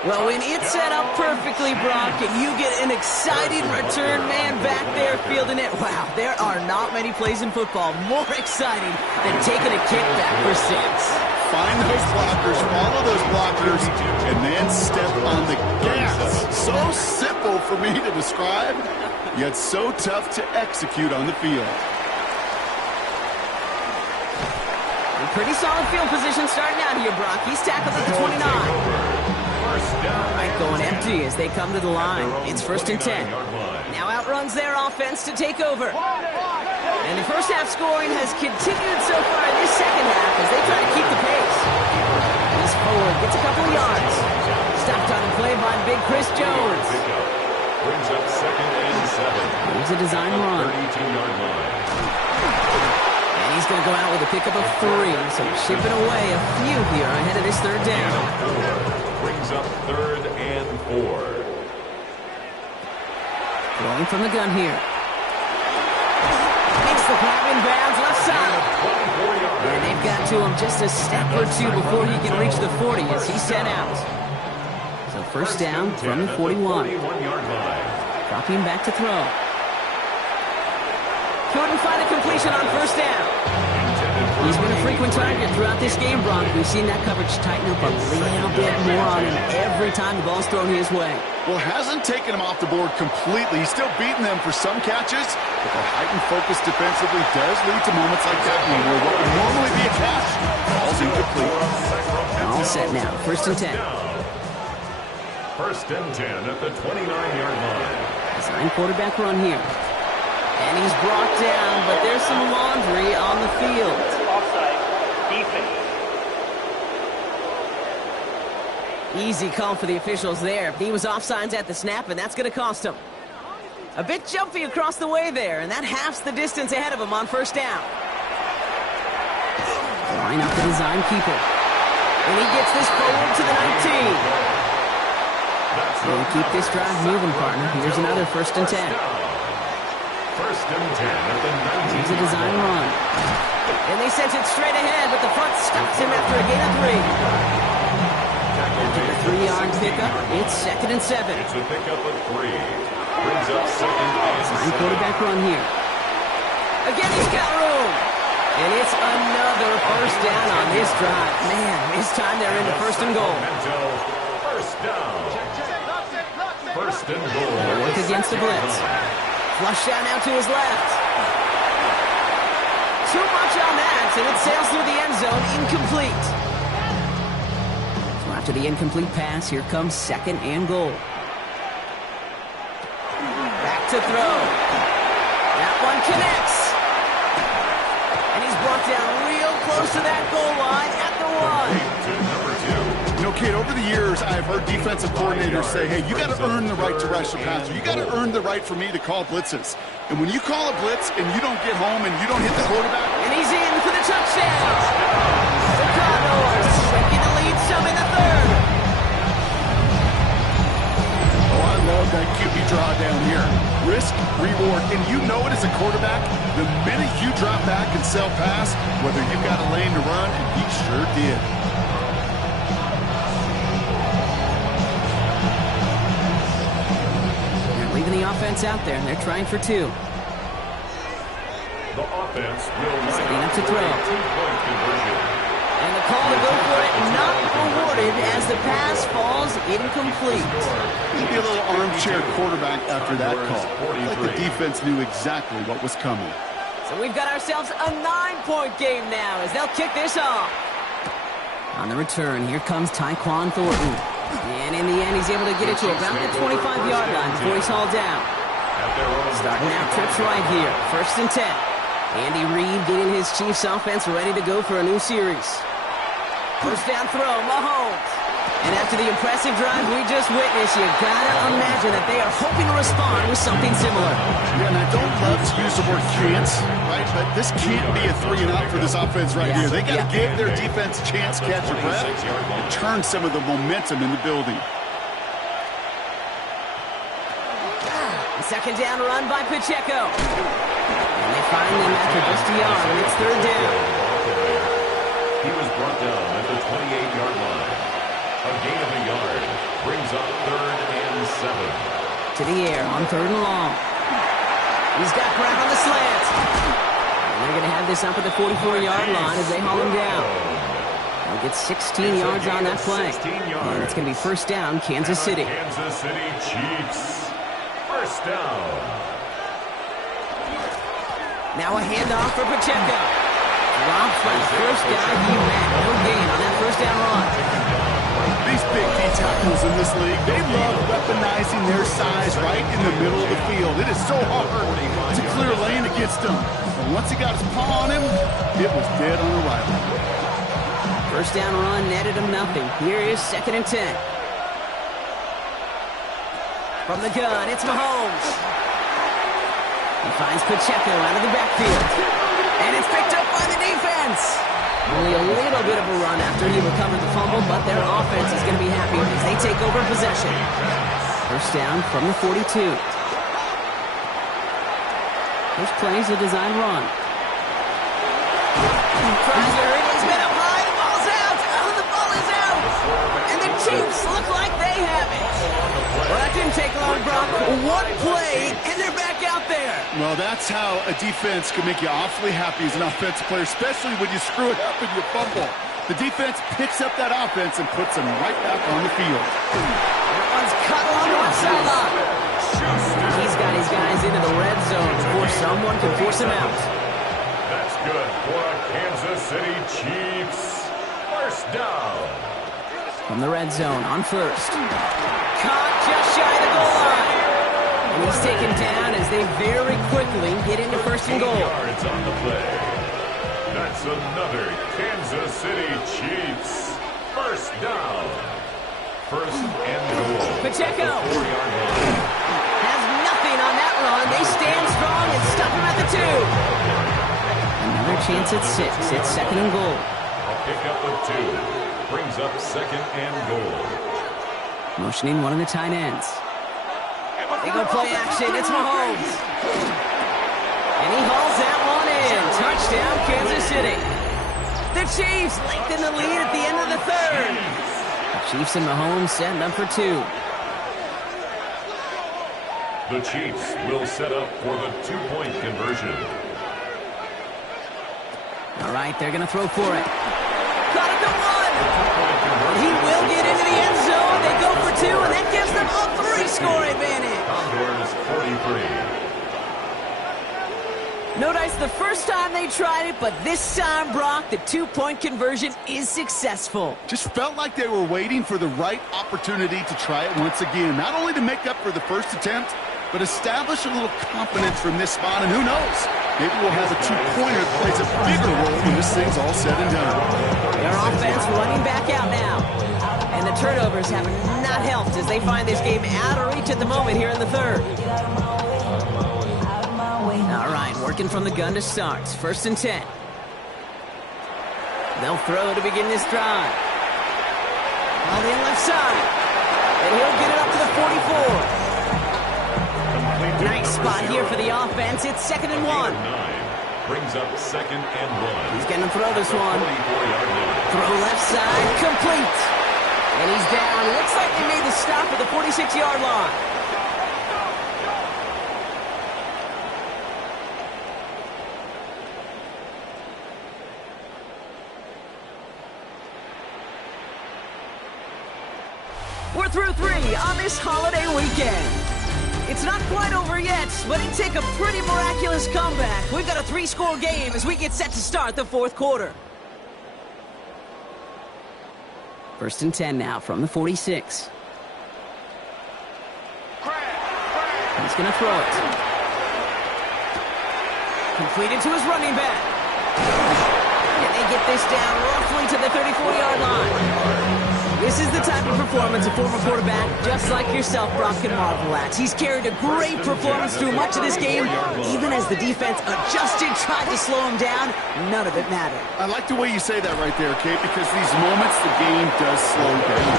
Well, when it's set up perfectly, Brock, and you get an excited return man back there fielding it, wow, there are not many plays in football more exciting than taking a kick back for 6. Find those blockers, follow those blockers, and then step on the gas. So simple for me to describe, yet so tough to execute on the field. A pretty solid field position starting out here, Brock. He's tackled at the 29. Going empty as they come to the line. It's 1st and 10. Now outruns their offense to take over. And the first half scoring has continued so far in this 2nd half as they try to keep the pace. He's forward, gets a couple of yards. Stopped on the play by big Chris Jones. Brings up 2nd and 7. Here's a design run. 32-yard line. And he's going to go out with a pickup of 3. So shipping away a few here ahead of this 3rd down. Brings up 3rd and 4. Throwing from the gun here. Makes the grab in bounds left side. And they've got to him just a step or 2 before he can reach the 40 as he's sent out. So 1st down from the 41. Dropping back to throw. Couldn't find a completion on 1st down. He's been a frequent target throughout this game, Brock. We've seen that coverage tighten up a little bit more on him every time the ball's thrown his way. Well, hasn't taken him off the board completely. He's still beating them for some catches, but the heightened focus defensively does lead to moments like that one where what would normally be a catch falls incomplete. All set now. 1st and 10. First and 10 at the 29-yard line. Design quarterback run here. And he's brought down, but there's some laundry on the field. Offside. Defense. Easy call for the officials there. He was offsides at the snap, and that's going to cost him. A bit jumpy across the way there, and that halves the distance ahead of him on first down. Line up the design keeper. And he gets this forward to the 19. We'll keep this drive moving, partner. Here's another first and 10. First and 10 at the 19. Here's a design run. And they sent it straight ahead, but the front stops him after a gain of 3. After the 3-yard pickup, it's 2nd and 7. It's a pickup of 3. Brings up 2nd and 7. Quarterback run here. Again, he's got room. And it's another first down on this drive. Man, this time they're into first and goal. First down. First and goal. They'll work against the blitz. Flush down out to his left. Too much on that, and it sails through the end zone, incomplete. So after the incomplete pass, here comes 2nd and goal. Back to throw. That one connects. And he's brought down real close to that goal line at the 1. You know, Kate, over the years, I've heard defensive coordinators say, hey, you got to earn the right to rush the passer. You got to earn the right for me to call blitzes. And when you call a blitz and you don't get home and you don't hit the quarterback. And he's in for the touchdown. The Condors taking the lead some in the 3rd. Oh, I love that QB draw down here. Risk, reward. And you know it as a quarterback, the minute you drop back and sell pass, whether you've got a lane to run, and he sure did. Leaving the offense out there, and they're trying for 2. The offense will Setting up to throw. Two-point conversion. And the call to go for it not rewarded as the pass falls incomplete. Maybe a little armchair quarterback after that call. Like the defense knew exactly what was coming. So we've got ourselves a 9-point game now as they'll kick this off. On the return, here comes Tyquan Thornton. And in the end, he's able to get it to about the 25-yard line before he's hauled down. Starting out trips right here. First and 10. Andy Reid getting his Chiefs offense ready to go for a new series. First down throw, Mahomes. And after the impressive drive we just witnessed, you gotta imagine that they are hoping to respond with something similar. Yeah, and I don't love to use the word can't, right? But this can't be a 3-and-out for this offense right here. They gotta give their defense a chance to catch a breath and turn some of the momentum in the building. The second down run by Pacheco. And they find him after just a yard, and it's 3rd down. He was brought down at the 28-yard line. A gain of a yard brings up 3rd and 7. To the air on 3rd and long. He's got Brown on the slant. And they're going to have this up at the 44-yard line as they haul him down. They'll get 16 yards on that play. And it's going to be first down, Kansas City. Kansas City Chiefs. First down. Now a handoff for Pacheco. Drops by the first guy he met. No gain on that first down run. These big D tackles in this league, they love weaponizing their size right in the middle of the field. It is so hard to clear lane against them. But once he got his paw on him, it was dead on arrival. First down run netted him nothing. Here is 2nd and 10. From the gun, it's Mahomes. He finds Pacheco out of the backfield. And it's picked up by the defense. Only a little bit of a run after he recovered the fumble, but their offense is going to be happy as they take over possession. First down from the 42. First play's a design run. Fraser, he's been up high, the ball's out. Oh, the ball is out. And the Chiefs look like they have it. Well, that didn't take long, Brock. One play, and they're back out there. Well, that's how a defense can make you awfully happy as an offensive player, especially when you screw it up and you fumble. The defense picks up that offense and puts them right back on the field. That one's cut along the left sideline. He's got his guys into the red zone before someone can force him out. That's good for the Kansas City Chiefs. First down. From the red zone on first. Caught He's taken down as they very quickly get into first and goal. Yards on the play. That's another Kansas City Chiefs first down. First and goal. Pacheco 4-yard line. has nothing on that run. They stand strong and stop him at the 2. Another chance at 6. It's second and goal. A pickup of 2. Brings up second and goal. Motioning one of the tight ends. They go play action. It's Mahomes. And he hauls that one in. Touchdown, Kansas City. The Chiefs lengthen the lead at the end of the third. The Chiefs and Mahomes setting up for 2. The Chiefs will set up for the 2-point conversion. All right, they're going to throw for it. Caught at the 1. He will get into the end zone. They go for 2, and that gives them a 3-score advantage. Condors 43. No dice the first time they tried it, but this time, Brock, the 2-point conversion is successful. Just felt like they were waiting for the right opportunity to try it once again. Not only to make up for the first attempt, but establish a little confidence from this spot. And who knows, maybe we'll have a 2-pointer that plays a bigger role when this thing's all said and done. Their offense running back out now. And the turnovers have not helped as they find this game out of reach at the moment here in the third. All right, working from the gun to start. First and 10. They'll throw to begin this drive. On the left side. And he'll get it up to the 44. Nice spot here for the offense. It's second and 1. Brings up second and 1. He's going to throw this one. 44-yard line. Throw left side, complete. And he's down. Looks like they made the stop at the 46-yard line. We're through 3 on this holiday weekend. It's not quite over yet, but it'd take a pretty miraculous comeback. We've got a 3-score game as we get set to start the fourth quarter. First and 10 now from the 46. He's going to throw it. Completed to his running back. And they get this down roughly to the 34-yard line. This is the type of performance a former quarterback, just like yourself, Brock, can marvel at. He's carried a great performance through much of this game, even as the defense adjusted, tried to slow him down. None of it mattered. I like the way you say that right there, Kate, because these moments the game does slow down.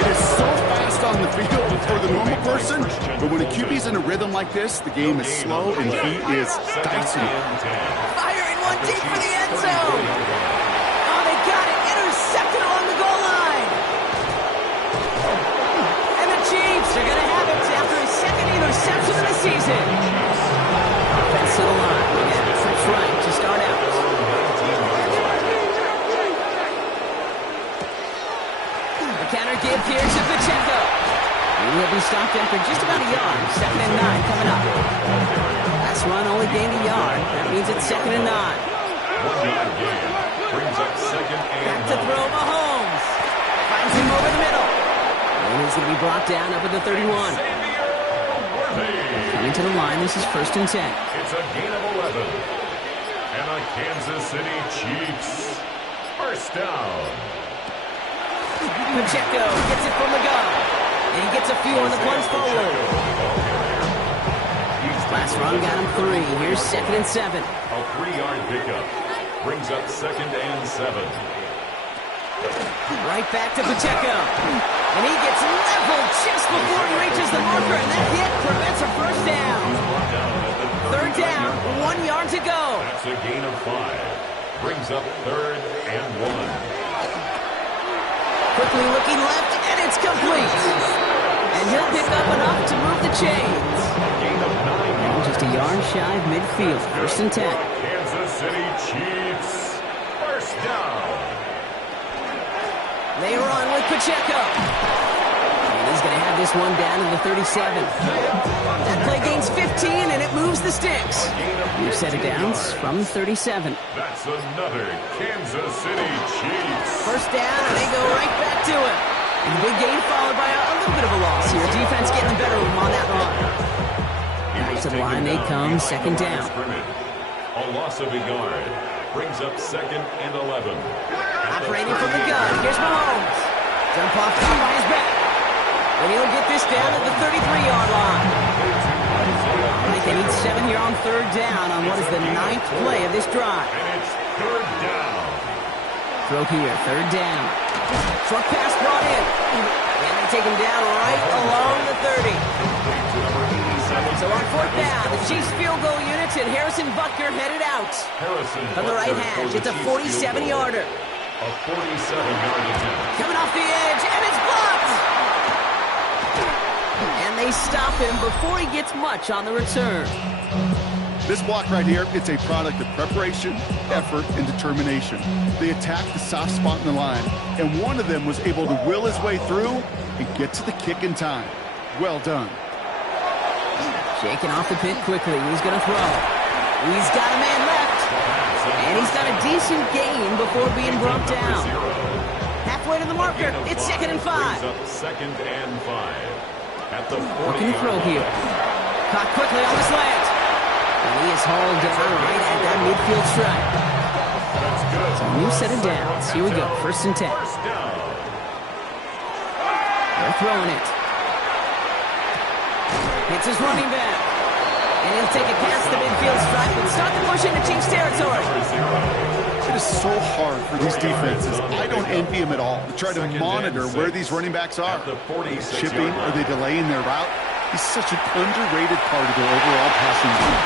It is so fast on the field for the normal person, but when a QB's in a rhythm like this, the game is slow and he is dicing. Firing one deep for the end zone. Oh, they got it. Intercepted along the goal line. And the Chiefs are going to have it after his second interception of the season. Offense to the line. Yeah, that's right to start out. The counter give here to Pacheco. He'll be stopped after just about a yard. Second and 9 coming up. Last run only gained a yard. That means it's second and 9. 1-yard gain. Brings up second and Back to throw Mahomes. Finds him over the middle. And he's going to be brought down up at the 31. Coming to the line, this is first and 10. It's a gain of 11. And a Kansas City Chiefs first down. Pacheco gets it from the gun. And he gets a few on the plunge forward. Last run got him 3. Here's second and 7. A 3-yard pickup. Brings up second and 7. Right back to Pacheco. And he gets leveled just before he reaches the marker. And that hit prevents a first down. Third down, 1 yard to go. That's a gain of 5. Brings up third and 1. Quickly looking left, and it's complete. And he'll pick up enough to move the chains. Gain of 9. And just a yard shy of midfield. First and 10. Kansas City Chiefs first down. They run with Pacheco. And he's going to have this one down to the 37. That play gains 15, and it moves the sticks. New set of downs from the 37. That's another Kansas City Chiefs. First down, and they go right back to it. And big gain followed by a little bit of a loss here. Defense getting the better of them on that run. to the line they come, second down. A loss of a yard brings up 2nd and 11. Operating from the gun, here's Mahomes. Jump off top on his back. And he'll get this down at the 33-yard line. All right, they need 7 here on third down on what is the 9th play of this drive. And it's 3rd down. Throw here, 3rd down. Short pass brought in. And they take him down right along the 30. So on 4th down, the Chiefs field goal units and Harrison Butker headed out. From the right hash, it's a 47-yarder. A 47-yard attempt. Coming off the edge, and it's blocked! And they stop him before he gets much on the return. This block right here, it's a product of preparation, effort, and determination. They attacked the soft spot in the line, and one of them was able to will his way through and get to the kick in time. Well done. Shaking off the pit quickly. He's going to throw. He's got a man left. And he's got a decent gain before being brought down. Halfway to the marker. It's 2nd and 5. 2nd and 5. At the 40. Looking to throw here. Caught quickly on the slant. And he is hauled down right at that midfield stripe. So a new set of downs. Here we go. 1st and 10. They're throwing it. Hits his running back. And he'll take it past the midfield stripe and start the push into Chiefs territory. It is so hard for these defenses. I don't envy them at all. To try to monitor where these running backs are. Are they chipping? Are they delaying their route? He's such an underrated part of their overall passing game.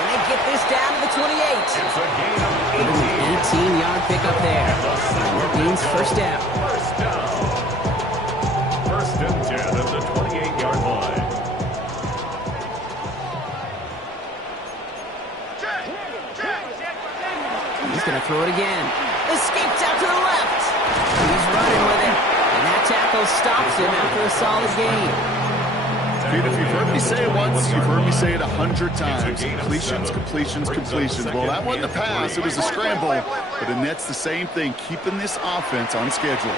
And they get this down to the 28. It's a gain of 18-yard pickup there. That means 1st down. 1st and 10 at the 28-yard line. He's going to throw it again. Escapes out to the left. He's running with it. And that tackle stops him after a solid gain. Pete, if you've heard me say it once, you've heard me say it 100 times. Completions, completions, completions. Well, that wasn't a pass. It was a scramble. But the Nets, the same thing, keeping this offense on schedule.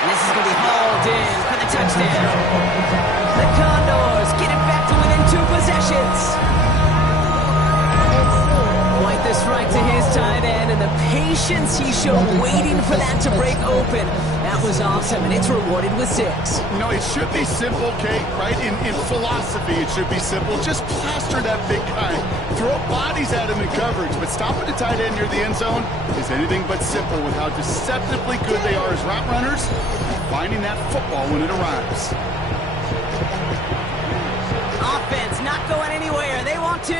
And this is going to be hauled in for the touchdown. The Condors get it back to within 2 possessions. Quite the strike to his tight end, and the patience he showed waiting for that to break open. That was awesome, and it's rewarded with 6. You know, it should be simple, Kate, right? In philosophy, it should be simple. Just plaster that big guy. Throw bodies at him in coverage, but stopping the tight end near the end zone is anything but simple with how deceptively good they are as route runners and finding that football when it arrives. Offense not going anywhere. They want 2.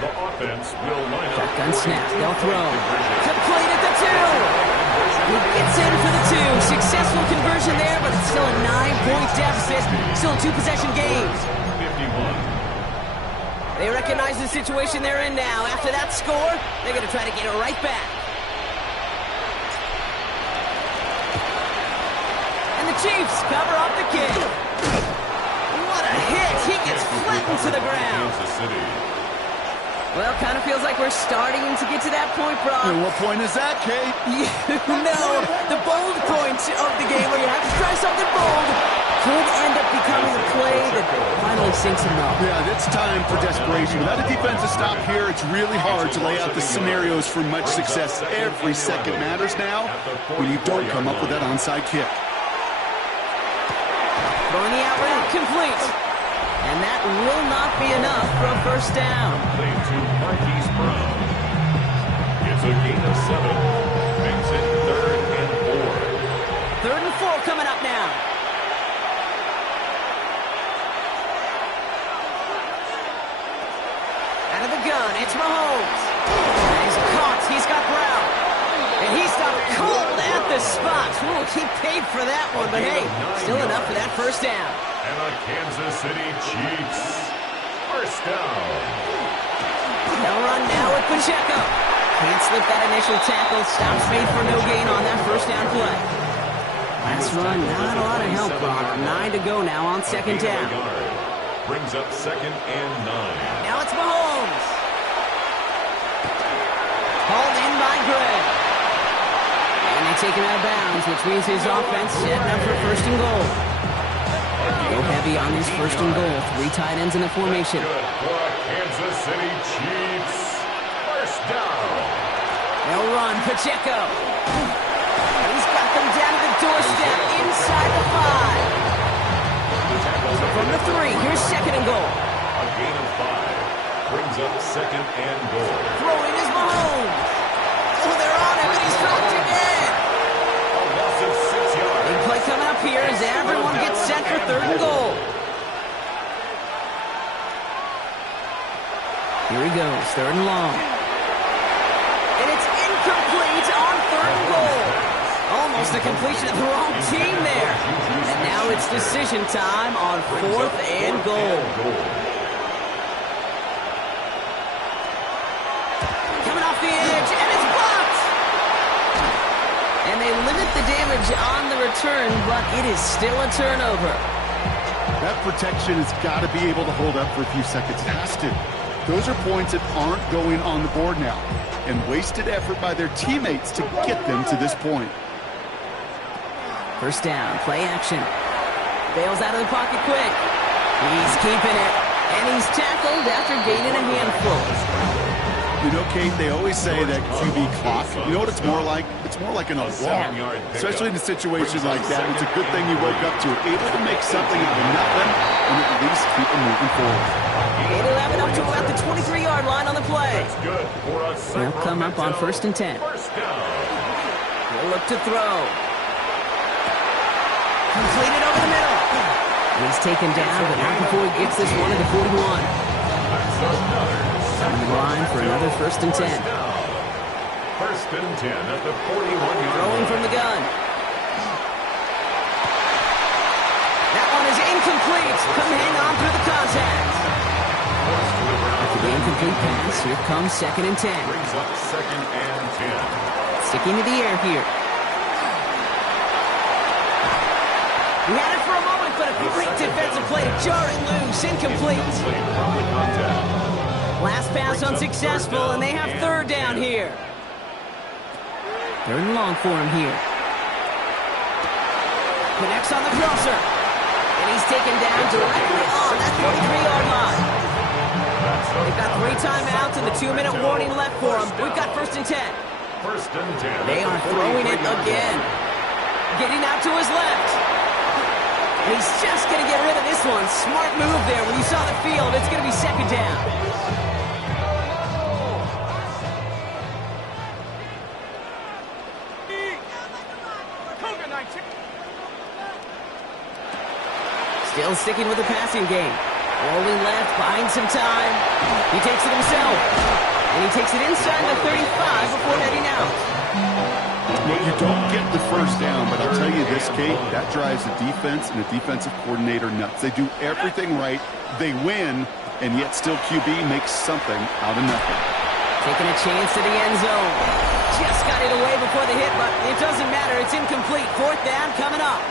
The offense will line up. Shotgun snap. They'll throw. Complete at the 2. He gets in for the 2. Successful conversion there, but it's still a 9-point deficit. Still a 2-possession game. 51. They recognize the situation they're in now. After that score, they're going to try to get it right back. And the Chiefs cover up the kick. What a hit. He gets flattened to the ground. Kansas City. Well, kind of feels like we're starting to get to that point, Brock. And what point is that, Kate? You know, the bold point of the game where you have to try something bold could end up becoming a play that finally sinks him off. Yeah, it's time for desperation. Without a defensive stop here, it's really hard to lay out the scenarios for much success. Every second matters now when you don't come up with that onside kick. Throwing the out route, complete. And that will not be enough for a 1st down. Played to Marquise Brown. It's a gain of 7. Makes it 3rd and 4. 3rd and 4 coming up now. Out of the gun, it's Mahomes. He's caught. He's got Brown. And he stopped cold at the spot. Ooh, he paid for that one, but hey, still enough for that 1st down. And the Kansas City Chiefs. 1st down. They'll run now with Pacheco. Can't slip that initial tackle. Stops made for no gain on that 1st down play. Last run, not a lot of help, Brock. 9 to go now on 2nd down. Brings up 2nd and 9. Now it's Mahomes. Hauled in by Gregg. And they take him out of bounds, which means his offense setting up for 1st and goal. He'll heavy on his first and goal. 3 tight ends in the formation. Good for Kansas City Chiefs. First down. They'll run. Pacheco. He's got them down to the doorstep inside the 5. From the 3, here's second and goal. A gain of 5 brings up second and goal. Throwing is Mahomes. Oh, they're on him, and he's dropped again. A loss of 6 yards. Big play coming up here as everyone gets set for third and goal. Here he goes, third and long. And it's incomplete on third and goal. Almost a completion of the wrong team there. And now it's decision time on fourth and goal. Coming off the edge, and it's blocked. And they limit the damage on the return, but it is still a turnover. That protection has got to be able to hold up for a few seconds. It has to. Those are points that aren't going on the board now, and wasted effort by their teammates to get them to this point. First down, play action. Bails out of the pocket quick. He's keeping it, and he's tackled after gaining a handful. You know, Kate, they always say that QB clock, you know what it's more like? It's more like an alarm, especially in a situation like that. It's a good thing you woke up to it, able to make something out of nothing, and at least keep them moving forward. 8-11 up to about the 23-yard line on the play. Good for a They'll come up on first and 10. First down. He'll look to throw. Completed over the middle. He's taken down, but not before he gets this one at the 41. On the line for another first and 10. First and 10 at the 41-yard Throwing from the gun. That one is incomplete. Couldn't hang on through the contact. After the incomplete pass, here comes second and 10. Brings up second and 10. Sticking to the air here. He had it for a moment, but a great defensive play to jar it loose. Incomplete. From the contact. Last pass unsuccessful, and they have third down here. Third and long for him here. Connects on the crosser. And he's taken down directly on that 43-yard line. They've got 3 timeouts and the 2-minute warning left for them. We've got first and 10. First and 10. They are throwing it again. Getting out to his left. And he's just going to get rid of this one. Smart move there. When you saw the field, it's going to be second down. Still sticking with the passing game. Rolling left, buying some time. He takes it himself. And he takes it inside the 35 before heading out. Well, you don't get the first down, but I'll tell you this, Kate, that drives the defense and the defensive coordinator nuts. They do everything right. They win, and yet still QB makes something out of nothing. Taking a chance to the end zone. Just got it away before the hit, but it doesn't matter. It's incomplete. Fourth down coming up.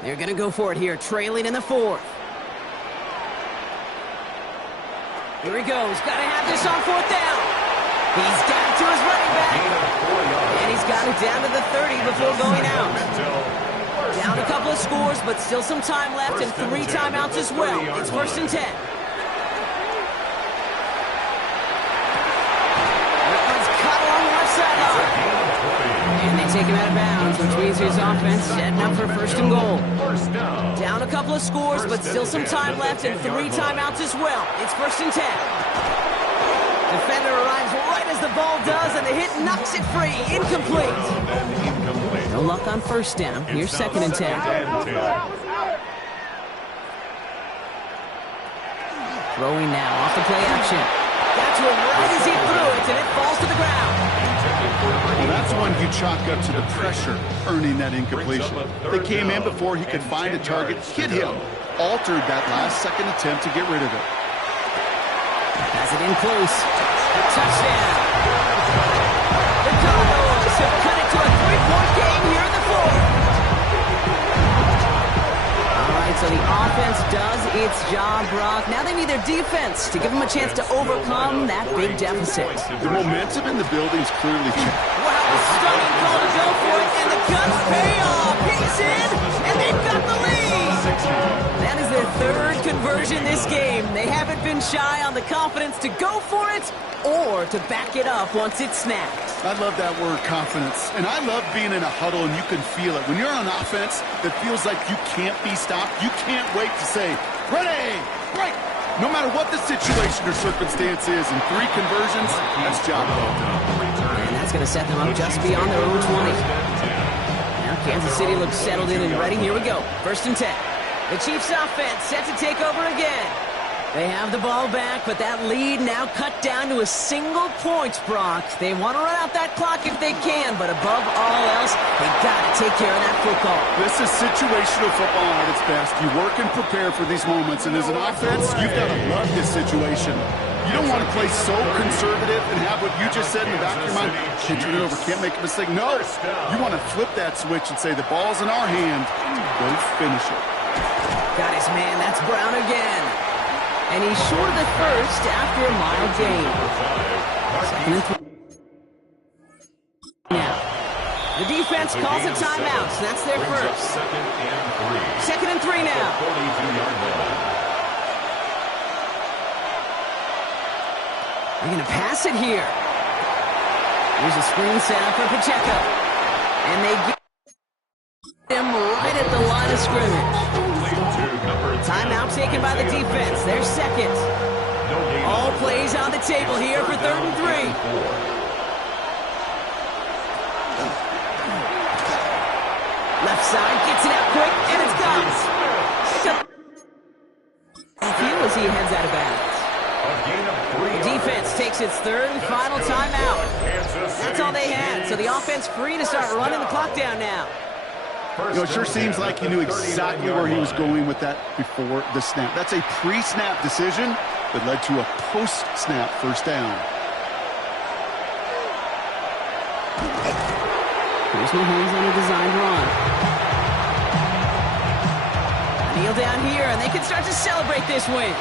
They're going to go for it here, trailing in the 4th. Here he goes. Got to have this on 4th down. He's got it to his running back. And he's got it down to the 30 before going out. Down a couple of scores, but still some time left and 3 timeouts as well. It's first and 10. That one's cut along the left sideline. And they take him out of bounds, which means his offense setting up for first and goal. Down a couple of scores, but still some time left and 3 timeouts as well. It's first and 10. Defender arrives right as the ball does, and the hit knocks it free. Incomplete. No luck on first down. Here's second and 10. Throwing now off the play action. Got to it right as he threw it, and it falls to the ground. Well, that's one you chalk up to the pressure, earning that incompletion. They came in before he could find a target, hit him, altered that last-second attempt to get rid of it. Has it in close. A touchdown. The Cowboys have cut it to a 3-point game here in the 4th. All right, so the offense does its job, Brock. Now they need their defense to give them a chance to overcome that big deficit. The momentum in the building's clearly changed. Wow, a stunning call to go for it, and the cuts pay off. He's in, and they've got the lead. That is their third conversion this game. They haven't been shy on the confidence to go for it or to back it up once it's snapped. I love that word, confidence. And I love being in a huddle and you can feel it. When you're on offense, it feels like you can't be stopped. You can't wait to say, ready, right. No matter what the situation or circumstance is, in 3 conversions, that's job well done. And that's going to set them up just beyond their own 20. Now Kansas City looks settled in and ready. Here we go. 1st and 10. The Chiefs offense set to take over again. They have the ball back, but that lead now cut down to a single point, Brock. They want to run out that clock if they can, but above all else, they got to take care of that football. This is situational football at its best. You work and prepare for these moments, and as an offense, you've got to love this situation. You don't want to play so conservative and have what you just said in the back of your mind, can't turn it over, can't make a mistake. No, you want to flip that switch and say, the ball's in our hand, go finish it. Got his man, that's Brown again. And he's short of the first after a mild gain. 2nd and 3. Now, the defense calls a timeout, so that's their first. 2nd and 3 now. They're going to pass it here. Here's a screen set up for Pacheco. And they get him right at the line of scrimmage. Timeout taken by the defense. Their second. All plays on the table here for 3rd and 3. Left side gets it out quick, and it's gone. A few as he heads out of bounds. The defense takes its 3rd and final timeout. That's all they had, so the offense free to start running the clock down now. You know, it sure seems like he knew exactly where he was going with that before the snap. That's a pre-snap decision that led to a post-snap first down. Here's Mahomes on a designed run. Kneel down here, and they can start to celebrate this win.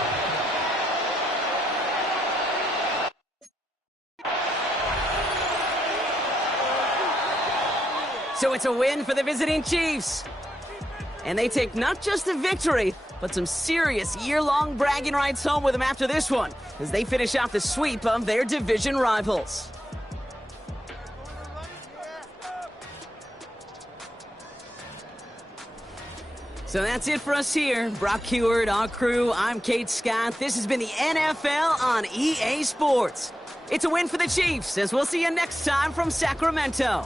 So it's a win for the visiting Chiefs. And they take not just a victory, but some serious year-long bragging rights home with them after this one, as they finish off the sweep of their division rivals. So that's it for us here. Brock Huard, our crew, I'm Kate Scott. This has been the NFL on EA Sports. It's a win for the Chiefs, as we'll see you next time from Sacramento.